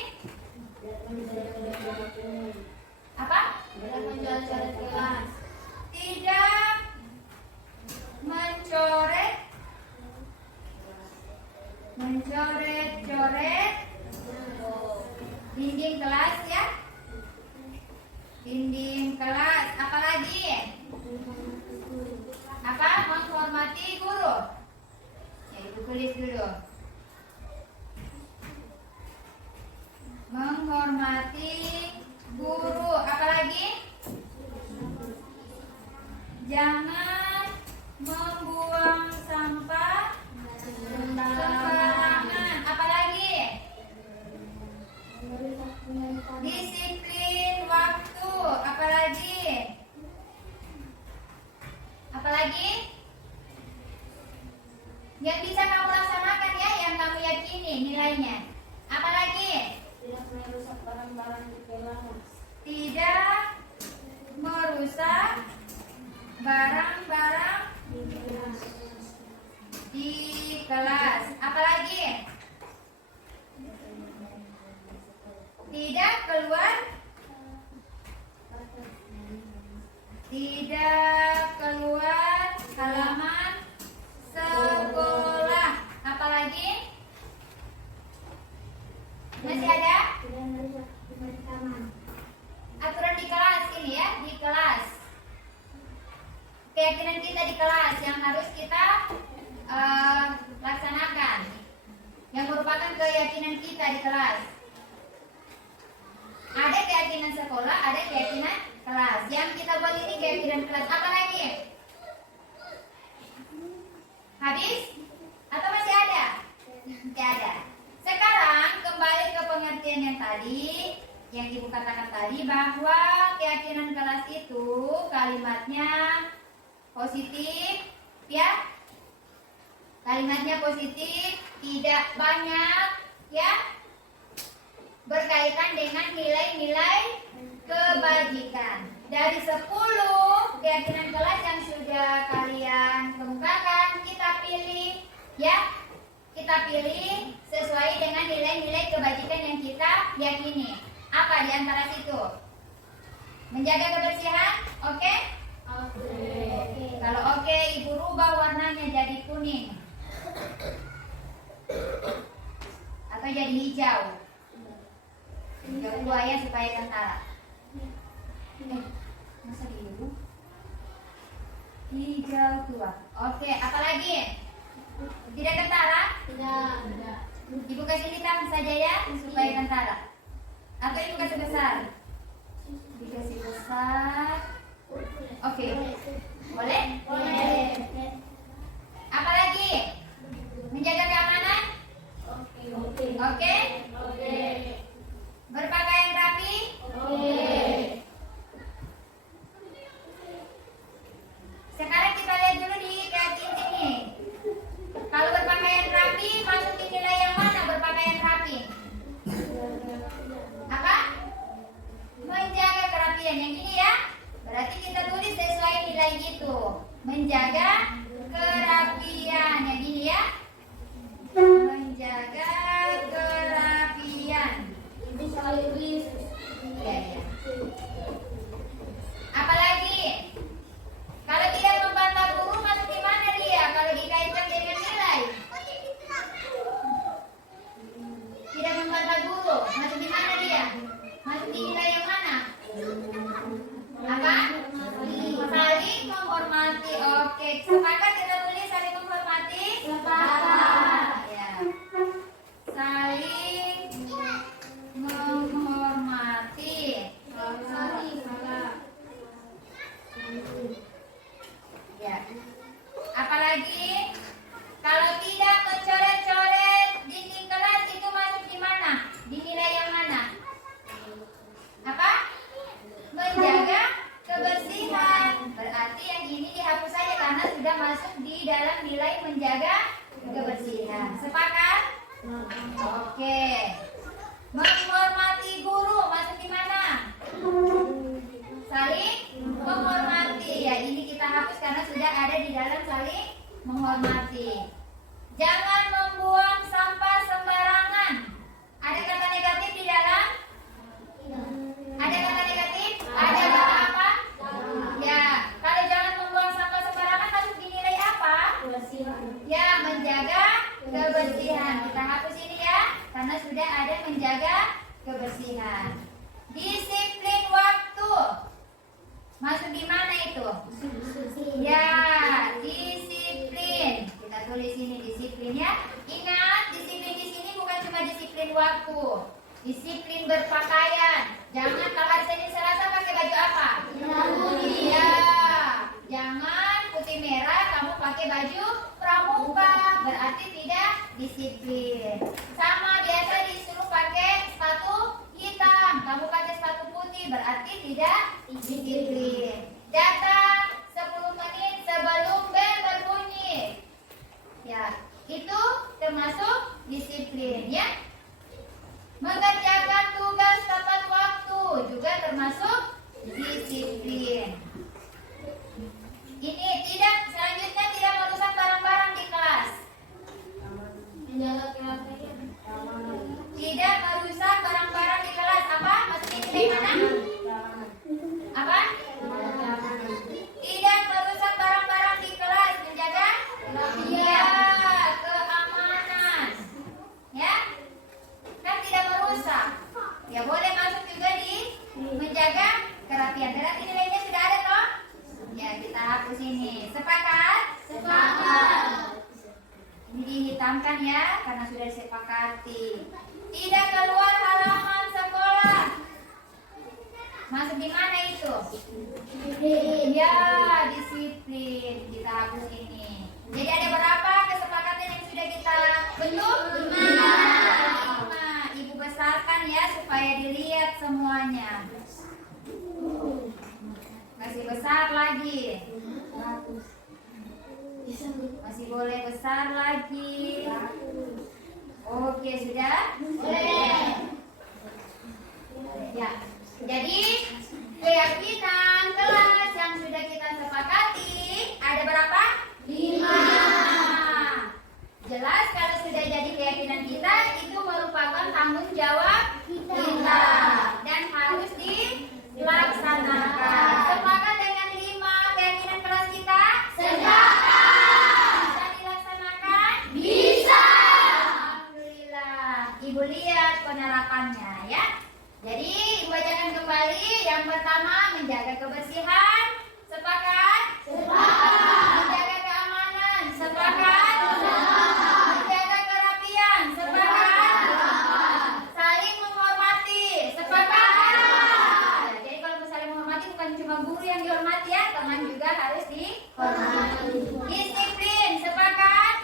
Apa? Tidak mencoret-coret dinding kelas ya. Dinding kelas. Apa lagi? Apa? Menghormati guru. Ya, Ibu tulis dulu. Menghormati guru. Apa lagi? Jangan membuang sampah sembarangan. Apa lagi? Disiplin waktu. Apa lagi? Apa lagi? Yang bisa kamu laksanakan ya, yang kamu yakini nilainya. Apa lagi? Tidak merusak barang-barang di kelas. Tidak merusak barang-barang di kelas. Apa lagi? Tidak keluar halaman sekolah. Apa lagi? Masih ada? Tidak merusak kebersihan. Aturan di kelas ini ya, di kelas. Keyakinan kita di kelas yang harus kita laksanakan, yang merupakan keyakinan kita di kelas. Ada keyakinan sekolah, ada keyakinan kelas. Yang kita buat ini keyakinan kelas. Apa lagi? Habis? Atau masih ada? Masih ada. Sekarang kembali ke pengertian yang tadi, yang Ibu katakan tadi, bahwa keyakinan kelas itu kalimatnya positif, ya. Kalimatnya positif, tidak banyak, ya. Berkaitan dengan nilai-nilai kebajikan. Dari 10 keyakinan kelas yang sudah kalian kemukakan, kita pilih, ya. Kita pilih sesuai dengan nilai-nilai kebajikan yang kita yakini. Apa di antara situ? Menjaga kebersihan, oke? Oke. Kalau oke, Ibu rubah warnanya jadi kuning atau jadi hijau. Hijau tua ya supaya kentara. Masa biru? Hijau tua. Oke, apa lagi? Tidak kentara? Tidak. Ibu kasih hitam saja ya supaya kentara. Atau ibu kasih besar? Dikasih besar. Oke. Boleh? Boleh. Apa lagi? Menjaga keamanan? Oke. Berpakaian rapi? Sekarang kita lihat dulu di keyakinan ini. Kalau berpakaian rapi, masuk di nilai yang mana berpakaian rapi? Apa? Menjaga kerapian. Yang ini ya. Berarti kita tulis sesuai nilai itu. Menjaga kerapian. Yang ini ya. Menjaga kerapian. Ibu selalu tulis. Iya, iya. Apalagi? Kalau tidak membantah guru masuk di mana dia? Kalau dikaitkan dengan nilai. Tidak membantah guru masuk di mana dia? Masuk di nilai yang mana? Apa? Saling menghormati. Oke, sepakat kita tulis saling menghormati? Sepakat. Ya. Saling menghormati. Ya. Apalagi kalau tidak mencoret-coret dinding kelas itu masuk di mana? Di nilai yang mana? Apa? Menjaga kebersihan. Berarti yang ini dihapus saja karena sudah masuk di dalam nilai menjaga kebersihan. Sepakat? Oke. Menghormati guru masuk di mana? Saling menghormati. Ya, ini kita hapus karena sudah ada di dalam saling menghormati. Jangan membuang sampah sembarangan. Ada kata negatif di dalam? Ada kata negatif? Ada kata apa? Ya, kalau jangan membuang sampah sembarangan masuk di nilai apa? Ya, menjaga kebersihan. Kita hapus ini ya, karena sudah ada menjaga kebersihan. Disiplin waktu. Masuk di mana itu? Ya, disiplin. Kita tulis ini disiplin ya. Ingat, disiplin di sini bukan cuma disiplin waktu. Disiplin berpakaian. Jangan kalau hari Senin Selasa pakai baju apa? Ya. Jangan putih merah kamu pakai baju pramuka. Berarti tidak disiplin. Sama biasa disuruh pakai sepatu hitam. Kamu pakai sepatu putih berarti tidak disiplin. Datang 10 menit sebelum bel berbunyi. Ya, itu termasuk disiplin ya. Mengerjakan tugas tepat waktu juga termasuk disiplin. Ini selanjutnya tidak merusak barang-barang di kelas. Tidak merusak barang-barang di kelas. Apa? Maksudnya nilai mana? Apa? Tidak merusak barang-barang di kelas. Menjaga keamanan. Ya? Kan tidak merusak. Ya boleh masuk juga di menjaga kerapian. Berarti nilainya sudah ada toh? Ya, kita hapus ini. Sepakat? Sepakat. Ini dihitamkan ya, karena sudah disepakati. Tidak keluar halaman sekolah. Masuk di mana itu? Ya, disiplin. Kita hapus ini. Jadi ada berapa kesepakatan yang sudah kita bentuk? 5. Ibu besarkan ya supaya dilihat semuanya. Masih besar lagi. Masih boleh besar lagi. Oke, sudah? Boleh. Ya. Jadi keyakinan kelas yang sudah kita sepakati ada berapa? 5. Jelas kalau sudah jadi keyakinan kita itu merupakan tanggung jawab kita dan harus dilaksanakan. Sepakat dengan 5 keyakinan kelas kita? menerapkannya ya. Jadi dibacakan kembali. Yang pertama, menjaga kebersihan. Sepakat? Sepakat. Menjaga keamanan. Sepakat? Menjaga kerapian. Sepakat? Saling menghormati. Sepakat? Ya, jadi kalau saling menghormati bukan cuma guru yang dihormati ya, teman juga harus dihormati. Disiplin. Sepakat?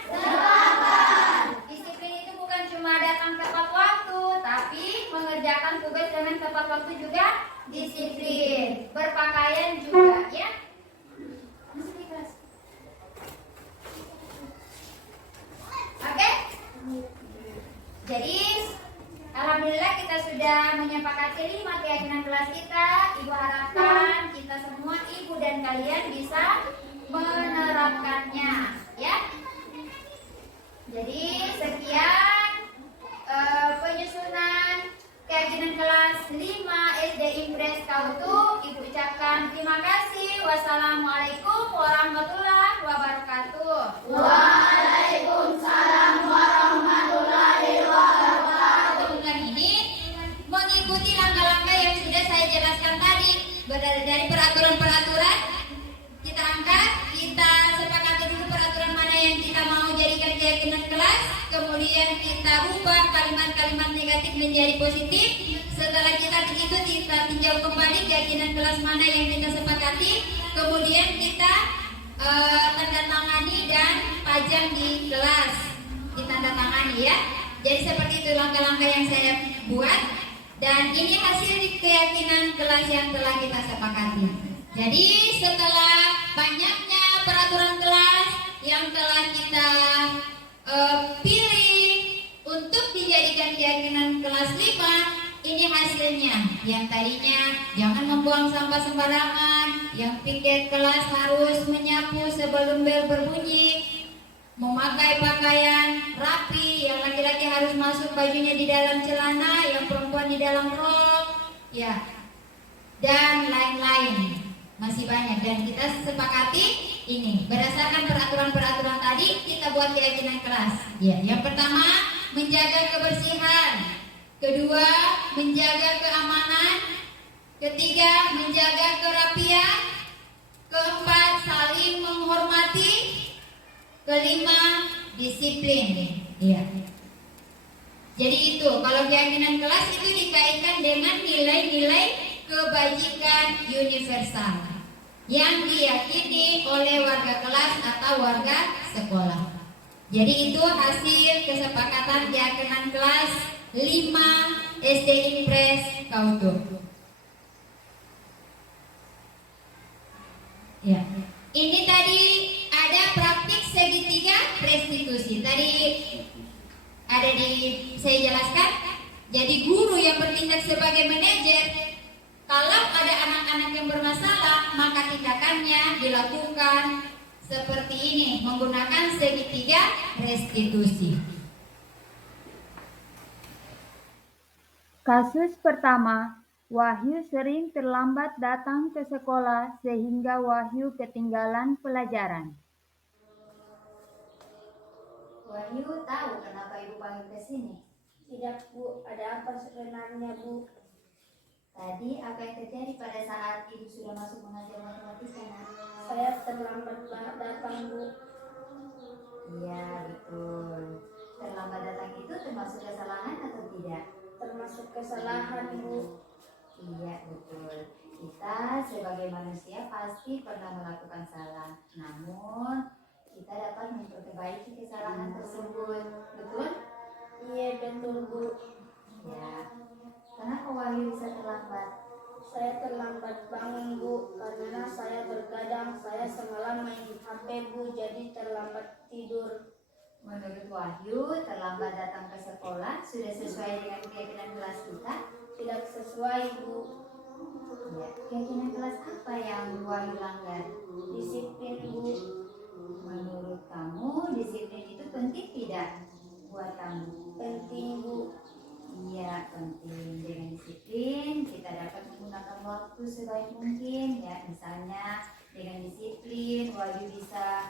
Disiplin itu bukan cuma datang tepat waktu, tapi mengerjakan tugas dengan tepat waktu juga disiplin. Berpakaian juga ya. Masuk di kelas. Oke? Jadi alhamdulillah kita sudah menyepakati 5 keyakinan kelas kita. Ibu harapkan kita semua, ibu dan kalian bisa menerapkannya ya. Jadi sekian penyusunan keyakinan kelas 5 SD Impres Kautu. Ibu ucapkan terima kasih. Wassalamualaikum warahmatullahi wabarakatuh. Waalaikumsalam warahmatullahi wabarakatuh. Bulan ini mengikuti langkah-langkah yang sudah saya jelaskan tadi. Dari peraturan-peraturan kita angkat, kita sepakati dulu peraturan mana yang kita mau jadikan keyakinan kelas, kemudian kita rubah kalimat-kalimat negatif menjadi positif. Setelah kita begitu, kita tinjau kembali keyakinan kelas mana yang kita sepakati, kemudian kita tanda tangani dan pajang di kelas, ditandatangani ya. Jadi seperti itu langkah-langkah yang saya buat, dan ini hasil keyakinan kelas yang telah kita sepakati. Jadi setelah banyaknya peraturan kelas yang telah kita pilih untuk dijadikan keyakinan kelas 5, ini hasilnya. Yang tadinya jangan membuang sampah sembarangan, yang piket kelas harus menyapu sebelum bel berbunyi, memakai pakaian rapi, yang laki-laki harus masuk bajunya di dalam celana, yang perempuan di dalam rok, ya, dan lain-lain. Masih banyak, dan kita sepakati ini berdasarkan peraturan-peraturan tadi kita buat keyakinan kelas. Ya, yang pertama menjaga kebersihan, kedua menjaga keamanan, ketiga menjaga kerapian, keempat saling menghormati, kelima disiplin. Ya. Jadi itu kalau keyakinan kelas itu dikaitkan dengan nilai-nilai kebajikan universal yang diyakini oleh warga kelas atau warga sekolah. Jadi itu hasil kesepakatan keyakinan kelas 5 SD Impres Kautu. Ya. Ini tadi ada praktik segitiga restitusi. Tadi ada saya jelaskan. Jadi guru yang bertindak sebagai manajer, kalau ada anak-anak yang bermasalah, maka tindakannya dilakukan seperti ini, menggunakan segitiga restitusi. Kasus pertama, Wahyu sering terlambat datang ke sekolah sehingga Wahyu ketinggalan pelajaran. Wahyu tahu kenapa ibu panggil ke sini? Tidak, Bu. Ada apa sebenarnya, Bu? Tadi apa yang terjadi pada saat ibu sudah masuk mengajar matematika? Saya terlambat datang, Bu. Iya, betul. Terlambat datang itu termasuk kesalahan atau tidak? Termasuk kesalahan, Bu. Iya, betul. Kita sebagai manusia pasti pernah melakukan salah. Namun kita dapat memperbaiki kesalahan tersebut. Betul? Iya, betul, Bu. Ya. Kenapa Wahyu bisa terlambat? Saya terlambat bangun, Bu, karena saya bergadang. Saya semalam main HP, Bu, jadi terlambat tidur. Menurut Wahyu, terlambat datang ke sekolah sudah sesuai dengan keyakinan kelas kita? Tidak sesuai, Bu. Ya. Keyakinan kelas apa yang Wahyu langgar? Disiplin, Bu. Menurut kamu, disiplin itu penting tidak buat kamu? Penting, Bu. Iya, penting. Dengan disiplin kita dapat menggunakan waktu sebaik mungkin ya. Misalnya dengan disiplin Wahyu bisa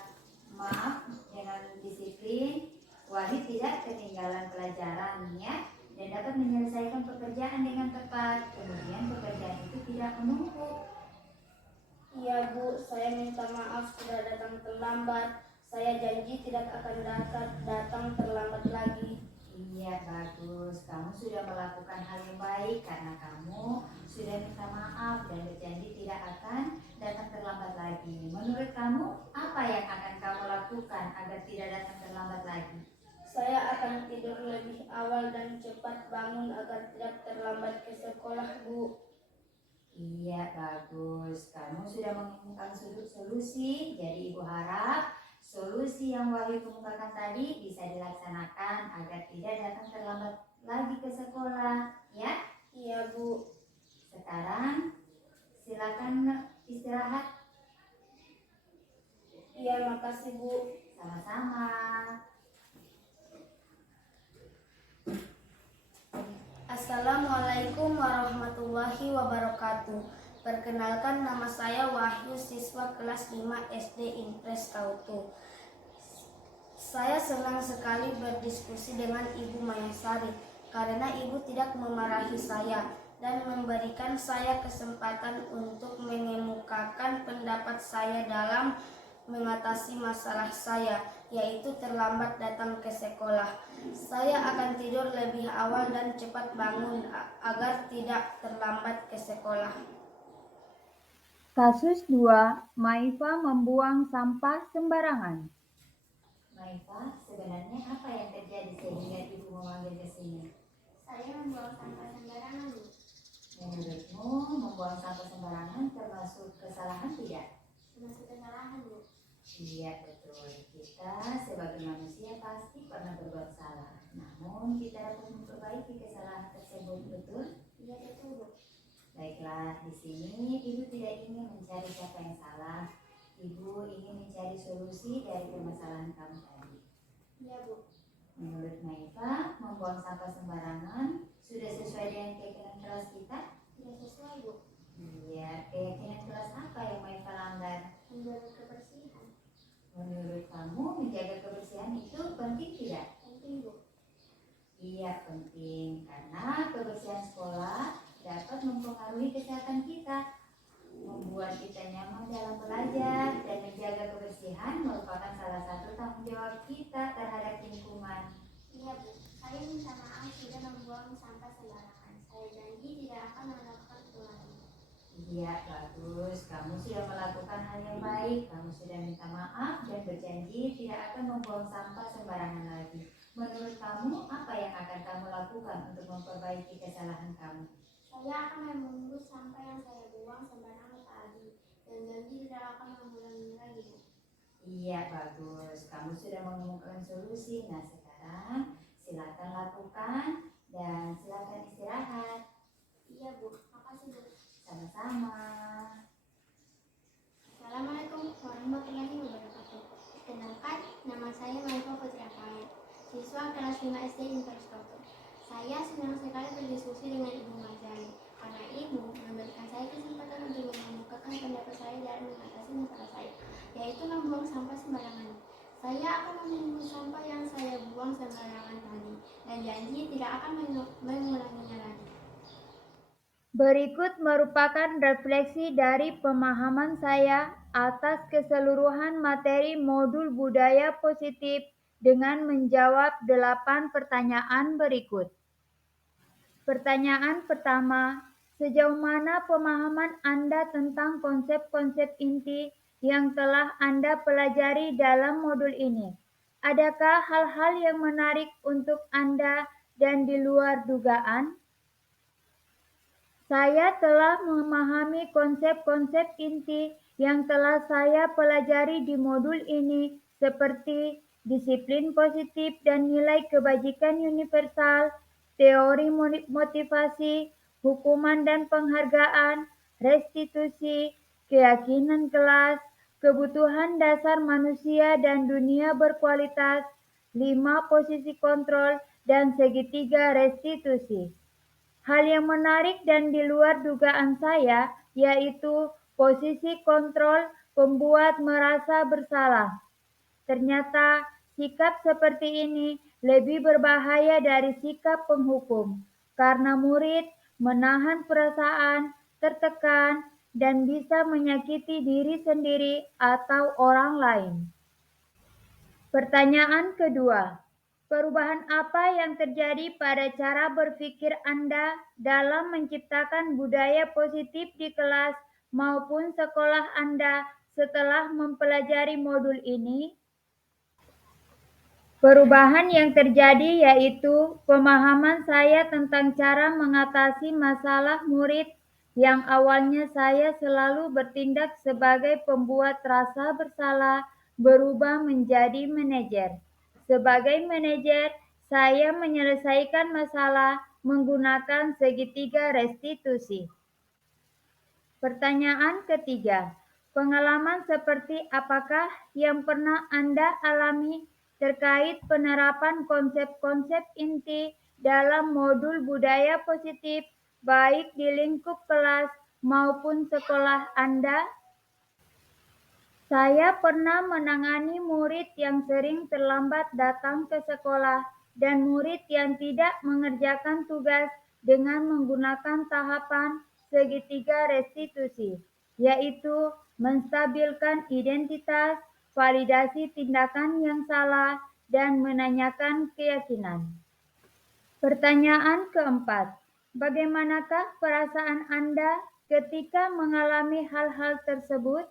dengan disiplin Wahyu tidak ketinggalan pelajaran ya, dan dapat menyelesaikan pekerjaan dengan tepat, kemudian pekerjaan itu tidak menumpuk. Iya Bu, saya minta maaf sudah datang terlambat. Saya janji tidak akan datang terlambat lagi. Iya, bagus. Kamu sudah melakukan hal yang baik karena kamu sudah minta maaf dan berjanji tidak akan datang terlambat lagi. Menurut kamu, apa yang akan kamu lakukan agar tidak datang terlambat lagi? Saya akan tidur lebih awal dan cepat bangun agar tidak terlambat ke sekolah Bu. Iya, bagus. Kamu sudah menemukan solusi, jadi Ibu harap solusi yang Wahyu kemukakan tadi bisa dilaksanakan agar tidak datang terlambat lagi ke sekolah, ya? Iya Bu. Sekarang silakan istirahat. Iya, makasih Bu. Sama-sama. Assalamualaikum warahmatullahi wabarakatuh. Perkenalkan, nama saya Wahyu, siswa kelas 5 SD Impres Kautu. Saya senang sekali berdiskusi dengan Ibu Mayasari karena Ibu tidak memarahi saya dan memberikan saya kesempatan untuk mengemukakan pendapat saya dalam mengatasi masalah saya, yaitu terlambat datang ke sekolah. Saya akan tidur lebih awal dan cepat bangun agar tidak terlambat ke sekolah. Kasus 2. Maifa membuang sampah sembarangan. Maifa, sebenarnya apa yang terjadi sehingga Ibu memanggil ke sini? Saya membuang sampah sembarangan, Bu. Menurutmu, membuang sampah sembarangan termasuk kesalahan tidak? Termasuk kesalahan, Bu. Iya, betul. Kita sebagai manusia pasti pernah berbuat salah. Namun, kita dapat memperbaiki kesalahan tersebut, betul? Iya, betul, Bu. Baiklah, di sini Ibu tidak ingin mencari siapa yang salah. Ibu ingin mencari solusi dari permasalahan kamu tadi. Iya, Bu. Menurut Maifa, membuang sampah sembarangan sudah sesuai dengan keyakinan kelas kita? Tidak sesuai, Bu. Iya, keyakinan kelas apa yang Maifa langgar? Menjaga kebersihan. Menurut kamu, menjaga kebersihan itu penting tidak? Penting, Bu. Iya, penting. Karena kebersihan sekolah dapat mempengaruhi kesehatan kita, membuat kita nyaman dalam belajar, dan menjaga kebersihan merupakan salah satu tanggung jawab kita terhadap lingkungan. Iya, Bu. Saya minta maaf sudah membuang sampah sembarangan. Saya janji tidak akan melakukan itu lagi. Iya, bagus. Kamu sudah melakukan hal yang baik. Kamu sudah minta maaf dan berjanji tidak akan membuang sampah sembarangan lagi. Menurut kamu, apa yang akan kamu lakukan untuk memperbaiki kesalahan kamu? Saya akan menunggu sampah yang saya buang sembarangan tadi dan janji tidak akan mengulanginya lagi, Bu. Iya, bagus. Kamu sudah menemukan solusi. Nah, sekarang silakan lakukan dan silakan istirahat. Iya, Bu. Makasih, Bu. Sama-sama. Assalamualaikum warahmatullahi wabarakatuh. Perkenalkan, nama saya Maifa Putri Afaya, siswa kelas 5 SD Impres Kautu. Saya senang sekali berdiskusi dengan Ibu Mayasari karena Ibu memberikan saya kesempatan untuk mengemukakan pendapat saya dalam mengatasi masalah saya, yaitu membuang sampah sembarangan. Saya akan menunggu sampah yang saya buang sembarangan tadi dan janji tidak akan mengulanginya lagi. Berikut merupakan refleksi dari pemahaman saya atas keseluruhan materi modul budaya positif dengan menjawab 8 pertanyaan berikut. Pertanyaan pertama, sejauh mana pemahaman Anda tentang konsep-konsep inti yang telah Anda pelajari dalam modul ini? Adakah hal-hal yang menarik untuk Anda dan di luar dugaan? Saya telah memahami konsep-konsep inti yang telah saya pelajari di modul ini seperti disiplin positif dan nilai kebajikan universal, teori motivasi, hukuman dan penghargaan, restitusi, keyakinan kelas, kebutuhan dasar manusia dan dunia berkualitas, 5 posisi kontrol, dan segitiga restitusi. Hal yang menarik dan di luar dugaan saya, yaitu posisi kontrol pembuat merasa bersalah. Ternyata sikap seperti ini lebih berbahaya dari sikap penghukum, karena murid menahan perasaan, tertekan, dan bisa menyakiti diri sendiri atau orang lain. Pertanyaan kedua, perubahan apa yang terjadi pada cara berpikir Anda dalam menciptakan budaya positif di kelas maupun sekolah Anda setelah mempelajari modul ini? Perubahan yang terjadi yaitu pemahaman saya tentang cara mengatasi masalah murid yang awalnya saya selalu bertindak sebagai pembuat rasa bersalah berubah menjadi manajer. Sebagai manajer, saya menyelesaikan masalah menggunakan segitiga restitusi. Pertanyaan ketiga, pengalaman seperti apakah yang pernah Anda alami terkait penerapan konsep-konsep inti dalam modul budaya positif, baik di lingkup kelas maupun sekolah Anda? Saya pernah menangani murid yang sering terlambat datang ke sekolah dan murid yang tidak mengerjakan tugas dengan menggunakan tahapan segitiga restitusi, yaitu menstabilkan identitas, validasi tindakan yang salah, dan menanyakan keyakinan. Pertanyaan keempat, bagaimanakah perasaan Anda ketika mengalami hal-hal tersebut?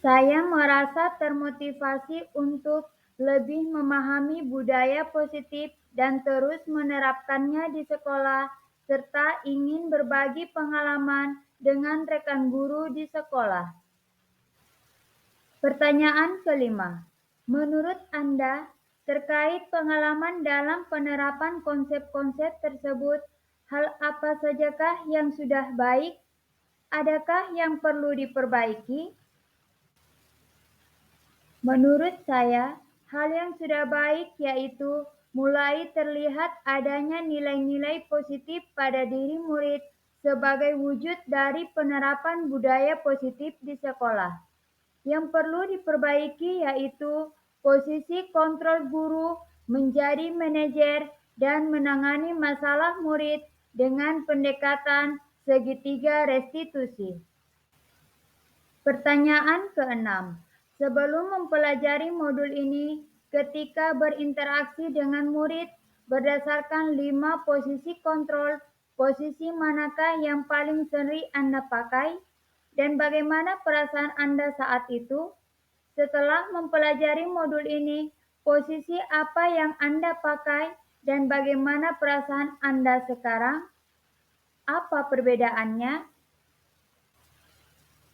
Saya merasa termotivasi untuk lebih memahami budaya positif dan terus menerapkannya di sekolah, serta ingin berbagi pengalaman dengan rekan guru di sekolah. Pertanyaan kelima, menurut Anda, terkait pengalaman dalam penerapan konsep-konsep tersebut, hal apa sajakah yang sudah baik? Adakah yang perlu diperbaiki? Menurut saya, hal yang sudah baik yaitu mulai terlihat adanya nilai-nilai positif pada diri murid sebagai wujud dari penerapan budaya positif di sekolah. Yang perlu diperbaiki yaitu posisi kontrol guru menjadi manajer dan menangani masalah murid dengan pendekatan segitiga restitusi. Pertanyaan keenam, sebelum mempelajari modul ini, ketika berinteraksi dengan murid berdasarkan 5 posisi kontrol, posisi manakah yang paling sering Anda pakai? Dan bagaimana perasaan Anda saat itu? Setelah mempelajari modul ini, posisi apa yang Anda pakai dan bagaimana perasaan Anda sekarang? Apa perbedaannya?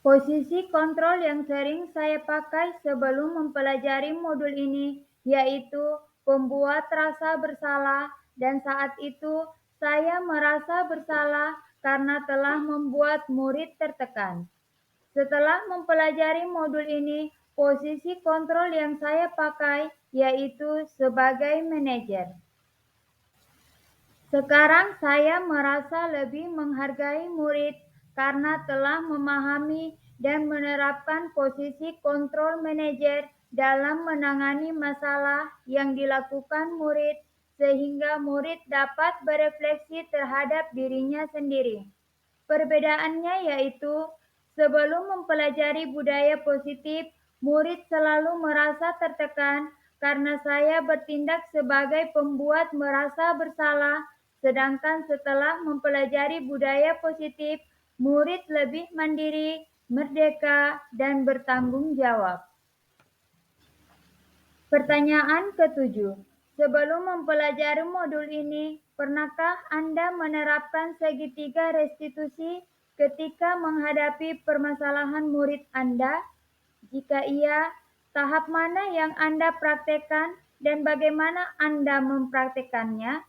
Posisi kontrol yang sering saya pakai sebelum mempelajari modul ini yaitu pembuat rasa bersalah, dan saat itu saya merasa bersalah karena telah membuat murid tertekan. Setelah mempelajari modul ini, posisi kontrol yang saya pakai yaitu sebagai manajer. Sekarang saya merasa lebih menghargai murid karena telah memahami dan menerapkan posisi kontrol manajer dalam menangani masalah yang dilakukan murid sehingga murid dapat berefleksi terhadap dirinya sendiri. Perbedaannya yaitu sebelum mempelajari budaya positif, murid selalu merasa tertekan karena saya bertindak sebagai pembuat merasa bersalah, sedangkan setelah mempelajari budaya positif, murid lebih mandiri, merdeka, dan bertanggung jawab. Pertanyaan ketujuh, sebelum mempelajari modul ini, pernahkah Anda menerapkan segitiga restitusi ketika menghadapi permasalahan murid Anda? Jika iya, tahap mana yang Anda praktekkan dan bagaimana Anda mempraktekannya?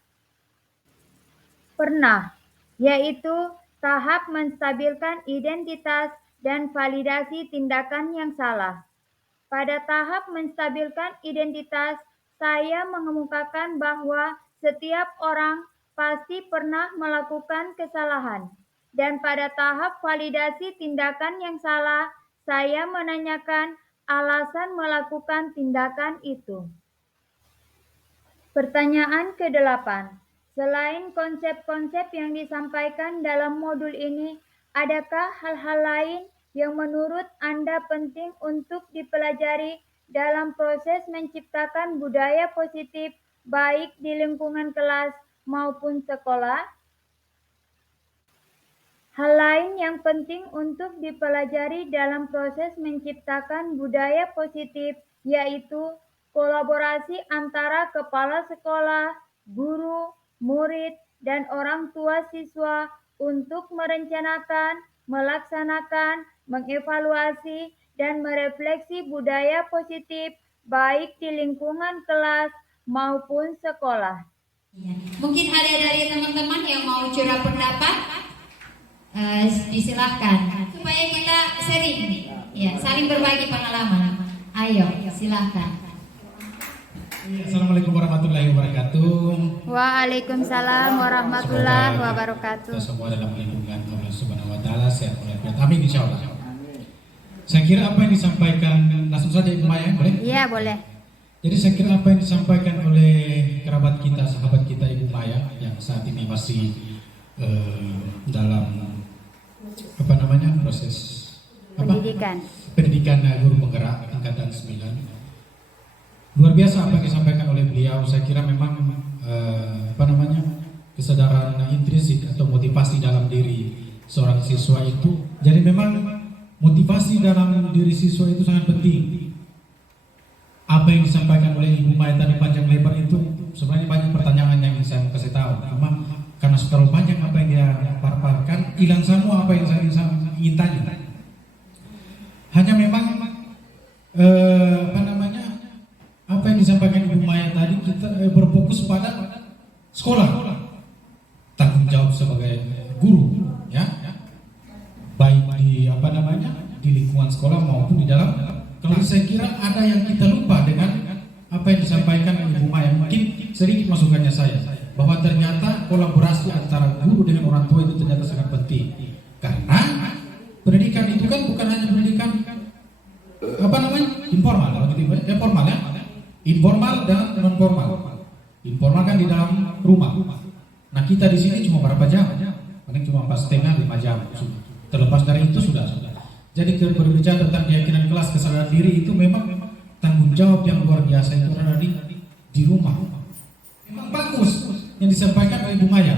Pernah, yaitu tahap menstabilkan identitas dan validasi tindakan yang salah. Pada tahap menstabilkan identitas, saya mengemukakan bahwa setiap orang pasti pernah melakukan kesalahan. Dan pada tahap validasi tindakan yang salah, saya menanyakan alasan melakukan tindakan itu. Pertanyaan ke-8. Selain konsep-konsep yang disampaikan dalam modul ini, adakah hal-hal lain yang menurut Anda penting untuk dipelajari dalam proses menciptakan budaya positif baik di lingkungan kelas maupun sekolah? Hal lain yang penting untuk dipelajari dalam proses menciptakan budaya positif yaitu kolaborasi antara kepala sekolah, guru, murid, dan orang tua siswa untuk merencanakan, melaksanakan, mengevaluasi, dan merefleksi budaya positif baik di lingkungan kelas maupun sekolah. Ya. Mungkin ada dari teman-teman yang mau curhat pendapat, disilahkan supaya kita sharing, ya, saling berbagi pengalaman. Ayo, silahkan. Assalamualaikum warahmatullahi wabarakatuh. Waalaikumsalam warahmatullahi wabarakatuh. Kita semua dalam lindungan Allah Subhanahu wa taala, sehat walafiat. Amin insyaallah. Saya kira apa yang disampaikan, langsung saja Ibu Maya, boleh? Iya, boleh. Jadi saya kira apa yang disampaikan oleh kerabat kita, sahabat kita Ibu Maya yang saat ini masih dalam proses pendidikan guru penggerak angkatan 9. Luar biasa apa yang disampaikan oleh beliau. Saya kira memang kesadaran intrinsik atau motivasi dalam diri seorang siswa itu. Jadi memang motivasi dalam diri siswa itu sangat penting. Apa yang disampaikan oleh Ibu Maya tadi panjang lebar itu sebenarnya banyak pertanyaan yang saya kasih tahu. Karena terlalu panjang apa yang dia paparkan, hilang semua apa yang saya ingin tanya. Hanya memang apa yang disampaikan Ibu Maya tadi, kita berfokus pada sekolah, tanggung jawab sebagai guru, ya, baik di lingkungan sekolah maupun di dalam kelas. Saya kira ada yang kita lupa dengan apa yang disampaikan Ibu Maya. Mungkin sedikit masukannya saya, bahwa ternyata kolaborasi antara guru dengan orang tua itu ternyata sangat penting. Karena pendidikan itu kan bukan hanya pendidikan informal, formal ya. Informal dan non formal. Informal kan di dalam rumah. Nah, kita di sini cuma berapa jam? Paling cuma 4,5-5 jam. Terlepas dari itu sudah. Jadi berbicara tentang keyakinan kelas, kesadaran diri itu memang tanggung jawab yang luar biasa itu ada di rumah. Memang bagus yang disampaikan oleh Ibu Maya.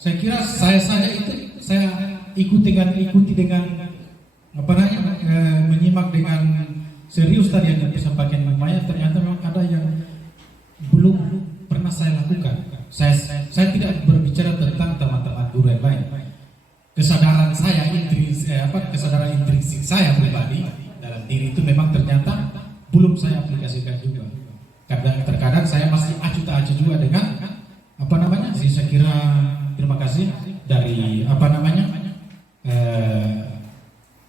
Saya kira saya ikuti dengan menyimak dengan serius tadi yang disampaikan Ibu Maya. Ternyata memang ada yang belum pernah saya lakukan. Saya tidak berbicara tentang teman-teman guru yang lain. Kesadaran saya kesadaran intrinsik saya pribadi dalam diri itu memang ternyata belum saya aplikasikan juga. Karena terkadang saya masih acuh tak acuh juga dengan saya kira terima kasih dari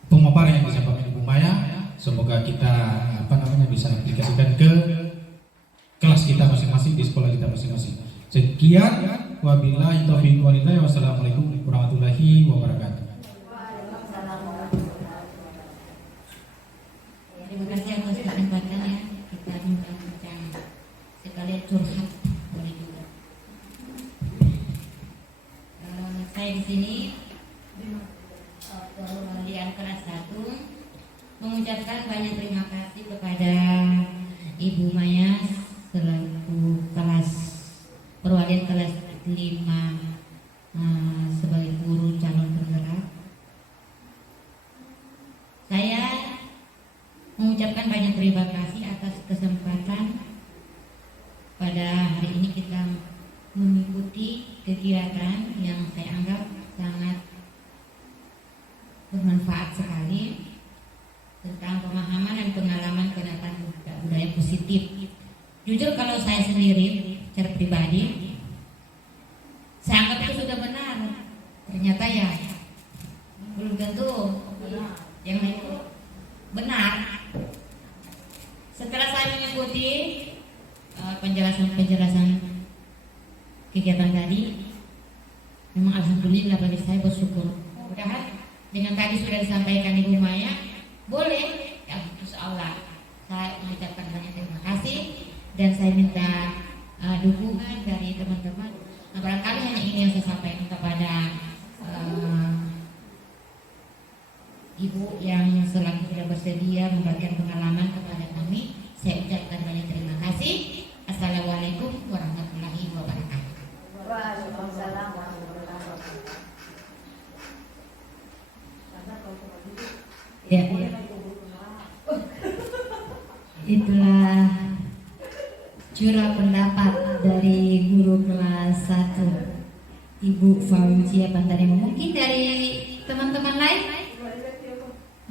pemaparan yang disampaikan Ibu Maya. Semoga kita bisa aplikasikan ke kelas kita masing-masing, di sekolah kita masing-masing. Sekian, wabillahi taufiq wal hidayah. Wassalamualaikum warahmatullahi wabarakatuh. Terima kasih atas kesempatannya. Kita bincang-bincang sekalian curhat boleh juga. Saya di sini kemudian kelas 1 mengucapkan banyak terima kasih kepada Ibu Maya selaku kelas perwalian kelas 5 sebagai guru calon penggerak. Saya mengucapkan banyak terima kasih atas kesempatan pada hari ini kita mengikuti kegiatan yang saya anggap sangat bermanfaat sekali tentang pemahaman dan pengalaman penerapan budaya positif. Jujur kalau saya sendiri secara pribadi saya anggap itu sudah benar. Ternyata ya belum tentu yang itu benar. Setelah saya mengikuti penjelasan kegiatan tadi, memang alhamdulillah bagi saya bersyukur. Mudah-mudahan dengan tadi sudah disampaikan Ibu Maya, boleh ya, insya Allah saya mengucapkan banyak terima kasih dan saya minta dukungan dari teman-teman Nah, barangkali hanya ini yang saya sampaikan kepada Ibu yang selalu sudah bersedia membagikan pengalaman kepada kami. Saya ucapkan banyak terima kasih. Assalamualaikum warahmatullahi wabarakatuh. Waalaikumsalam warahmatullahi wabarakatuh. Ya, itulah curah pendapat dari guru kelas 1 Ibu Fauzia Pantarima. Mungkin dari teman-teman lain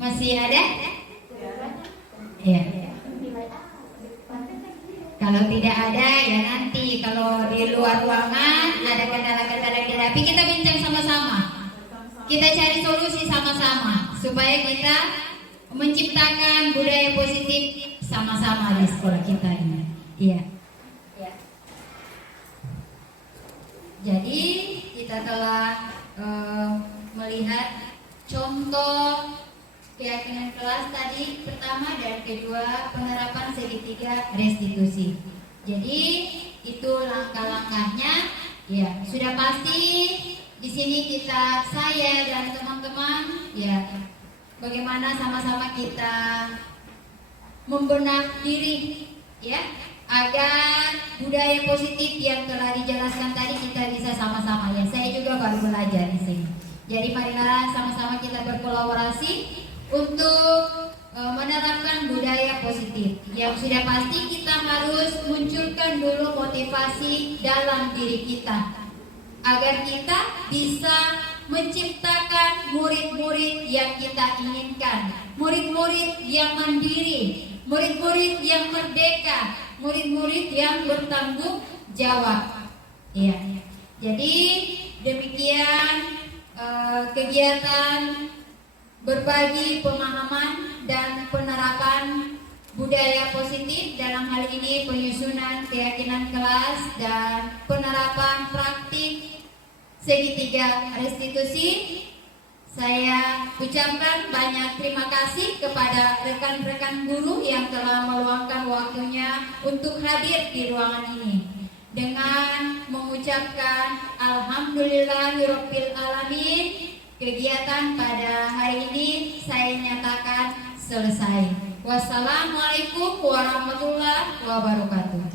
masih ada? Ya. Kalau tidak ada ya nanti kalau di luar ruangan ada kendala-kendala tapi kita bincang sama-sama. Kita cari solusi sama-sama supaya kita menciptakan budaya positif sama-sama di sekolah kita ini. Iya. Jadi kita telah melihat contoh keyakinan kelas tadi pertama dan kedua, penerapan segitiga restitusi. Jadi itu langkah-langkahnya. Ya, sudah pasti di sini saya dan teman-teman ya bagaimana sama-sama kita membenak diri ya agar budaya positif yang telah dijelaskan tadi kita bisa sama-sama ya. Saya juga baru belajar di sini. Jadi marilah sama-sama kita berkolaborasi untuk menerapkan budaya positif. Yang sudah pasti kita harus munculkan dulu motivasi dalam diri kita agar kita bisa menciptakan murid-murid yang kita inginkan, murid-murid yang mandiri, murid-murid yang merdeka, murid-murid yang bertanggung jawab. Ya. Jadi demikian kegiatan berbagi pemahaman dan penerapan budaya positif dalam hal ini penyusunan keyakinan kelas dan penerapan praktik segitiga restitusi. Saya ucapkan banyak terima kasih kepada rekan-rekan guru yang telah meluangkan waktunya untuk hadir di ruangan ini. Dengan mengucapkan alhamdulillahirabbil alamin, kegiatan pada hari ini saya nyatakan selesai. Wassalamualaikum warahmatullahi wabarakatuh.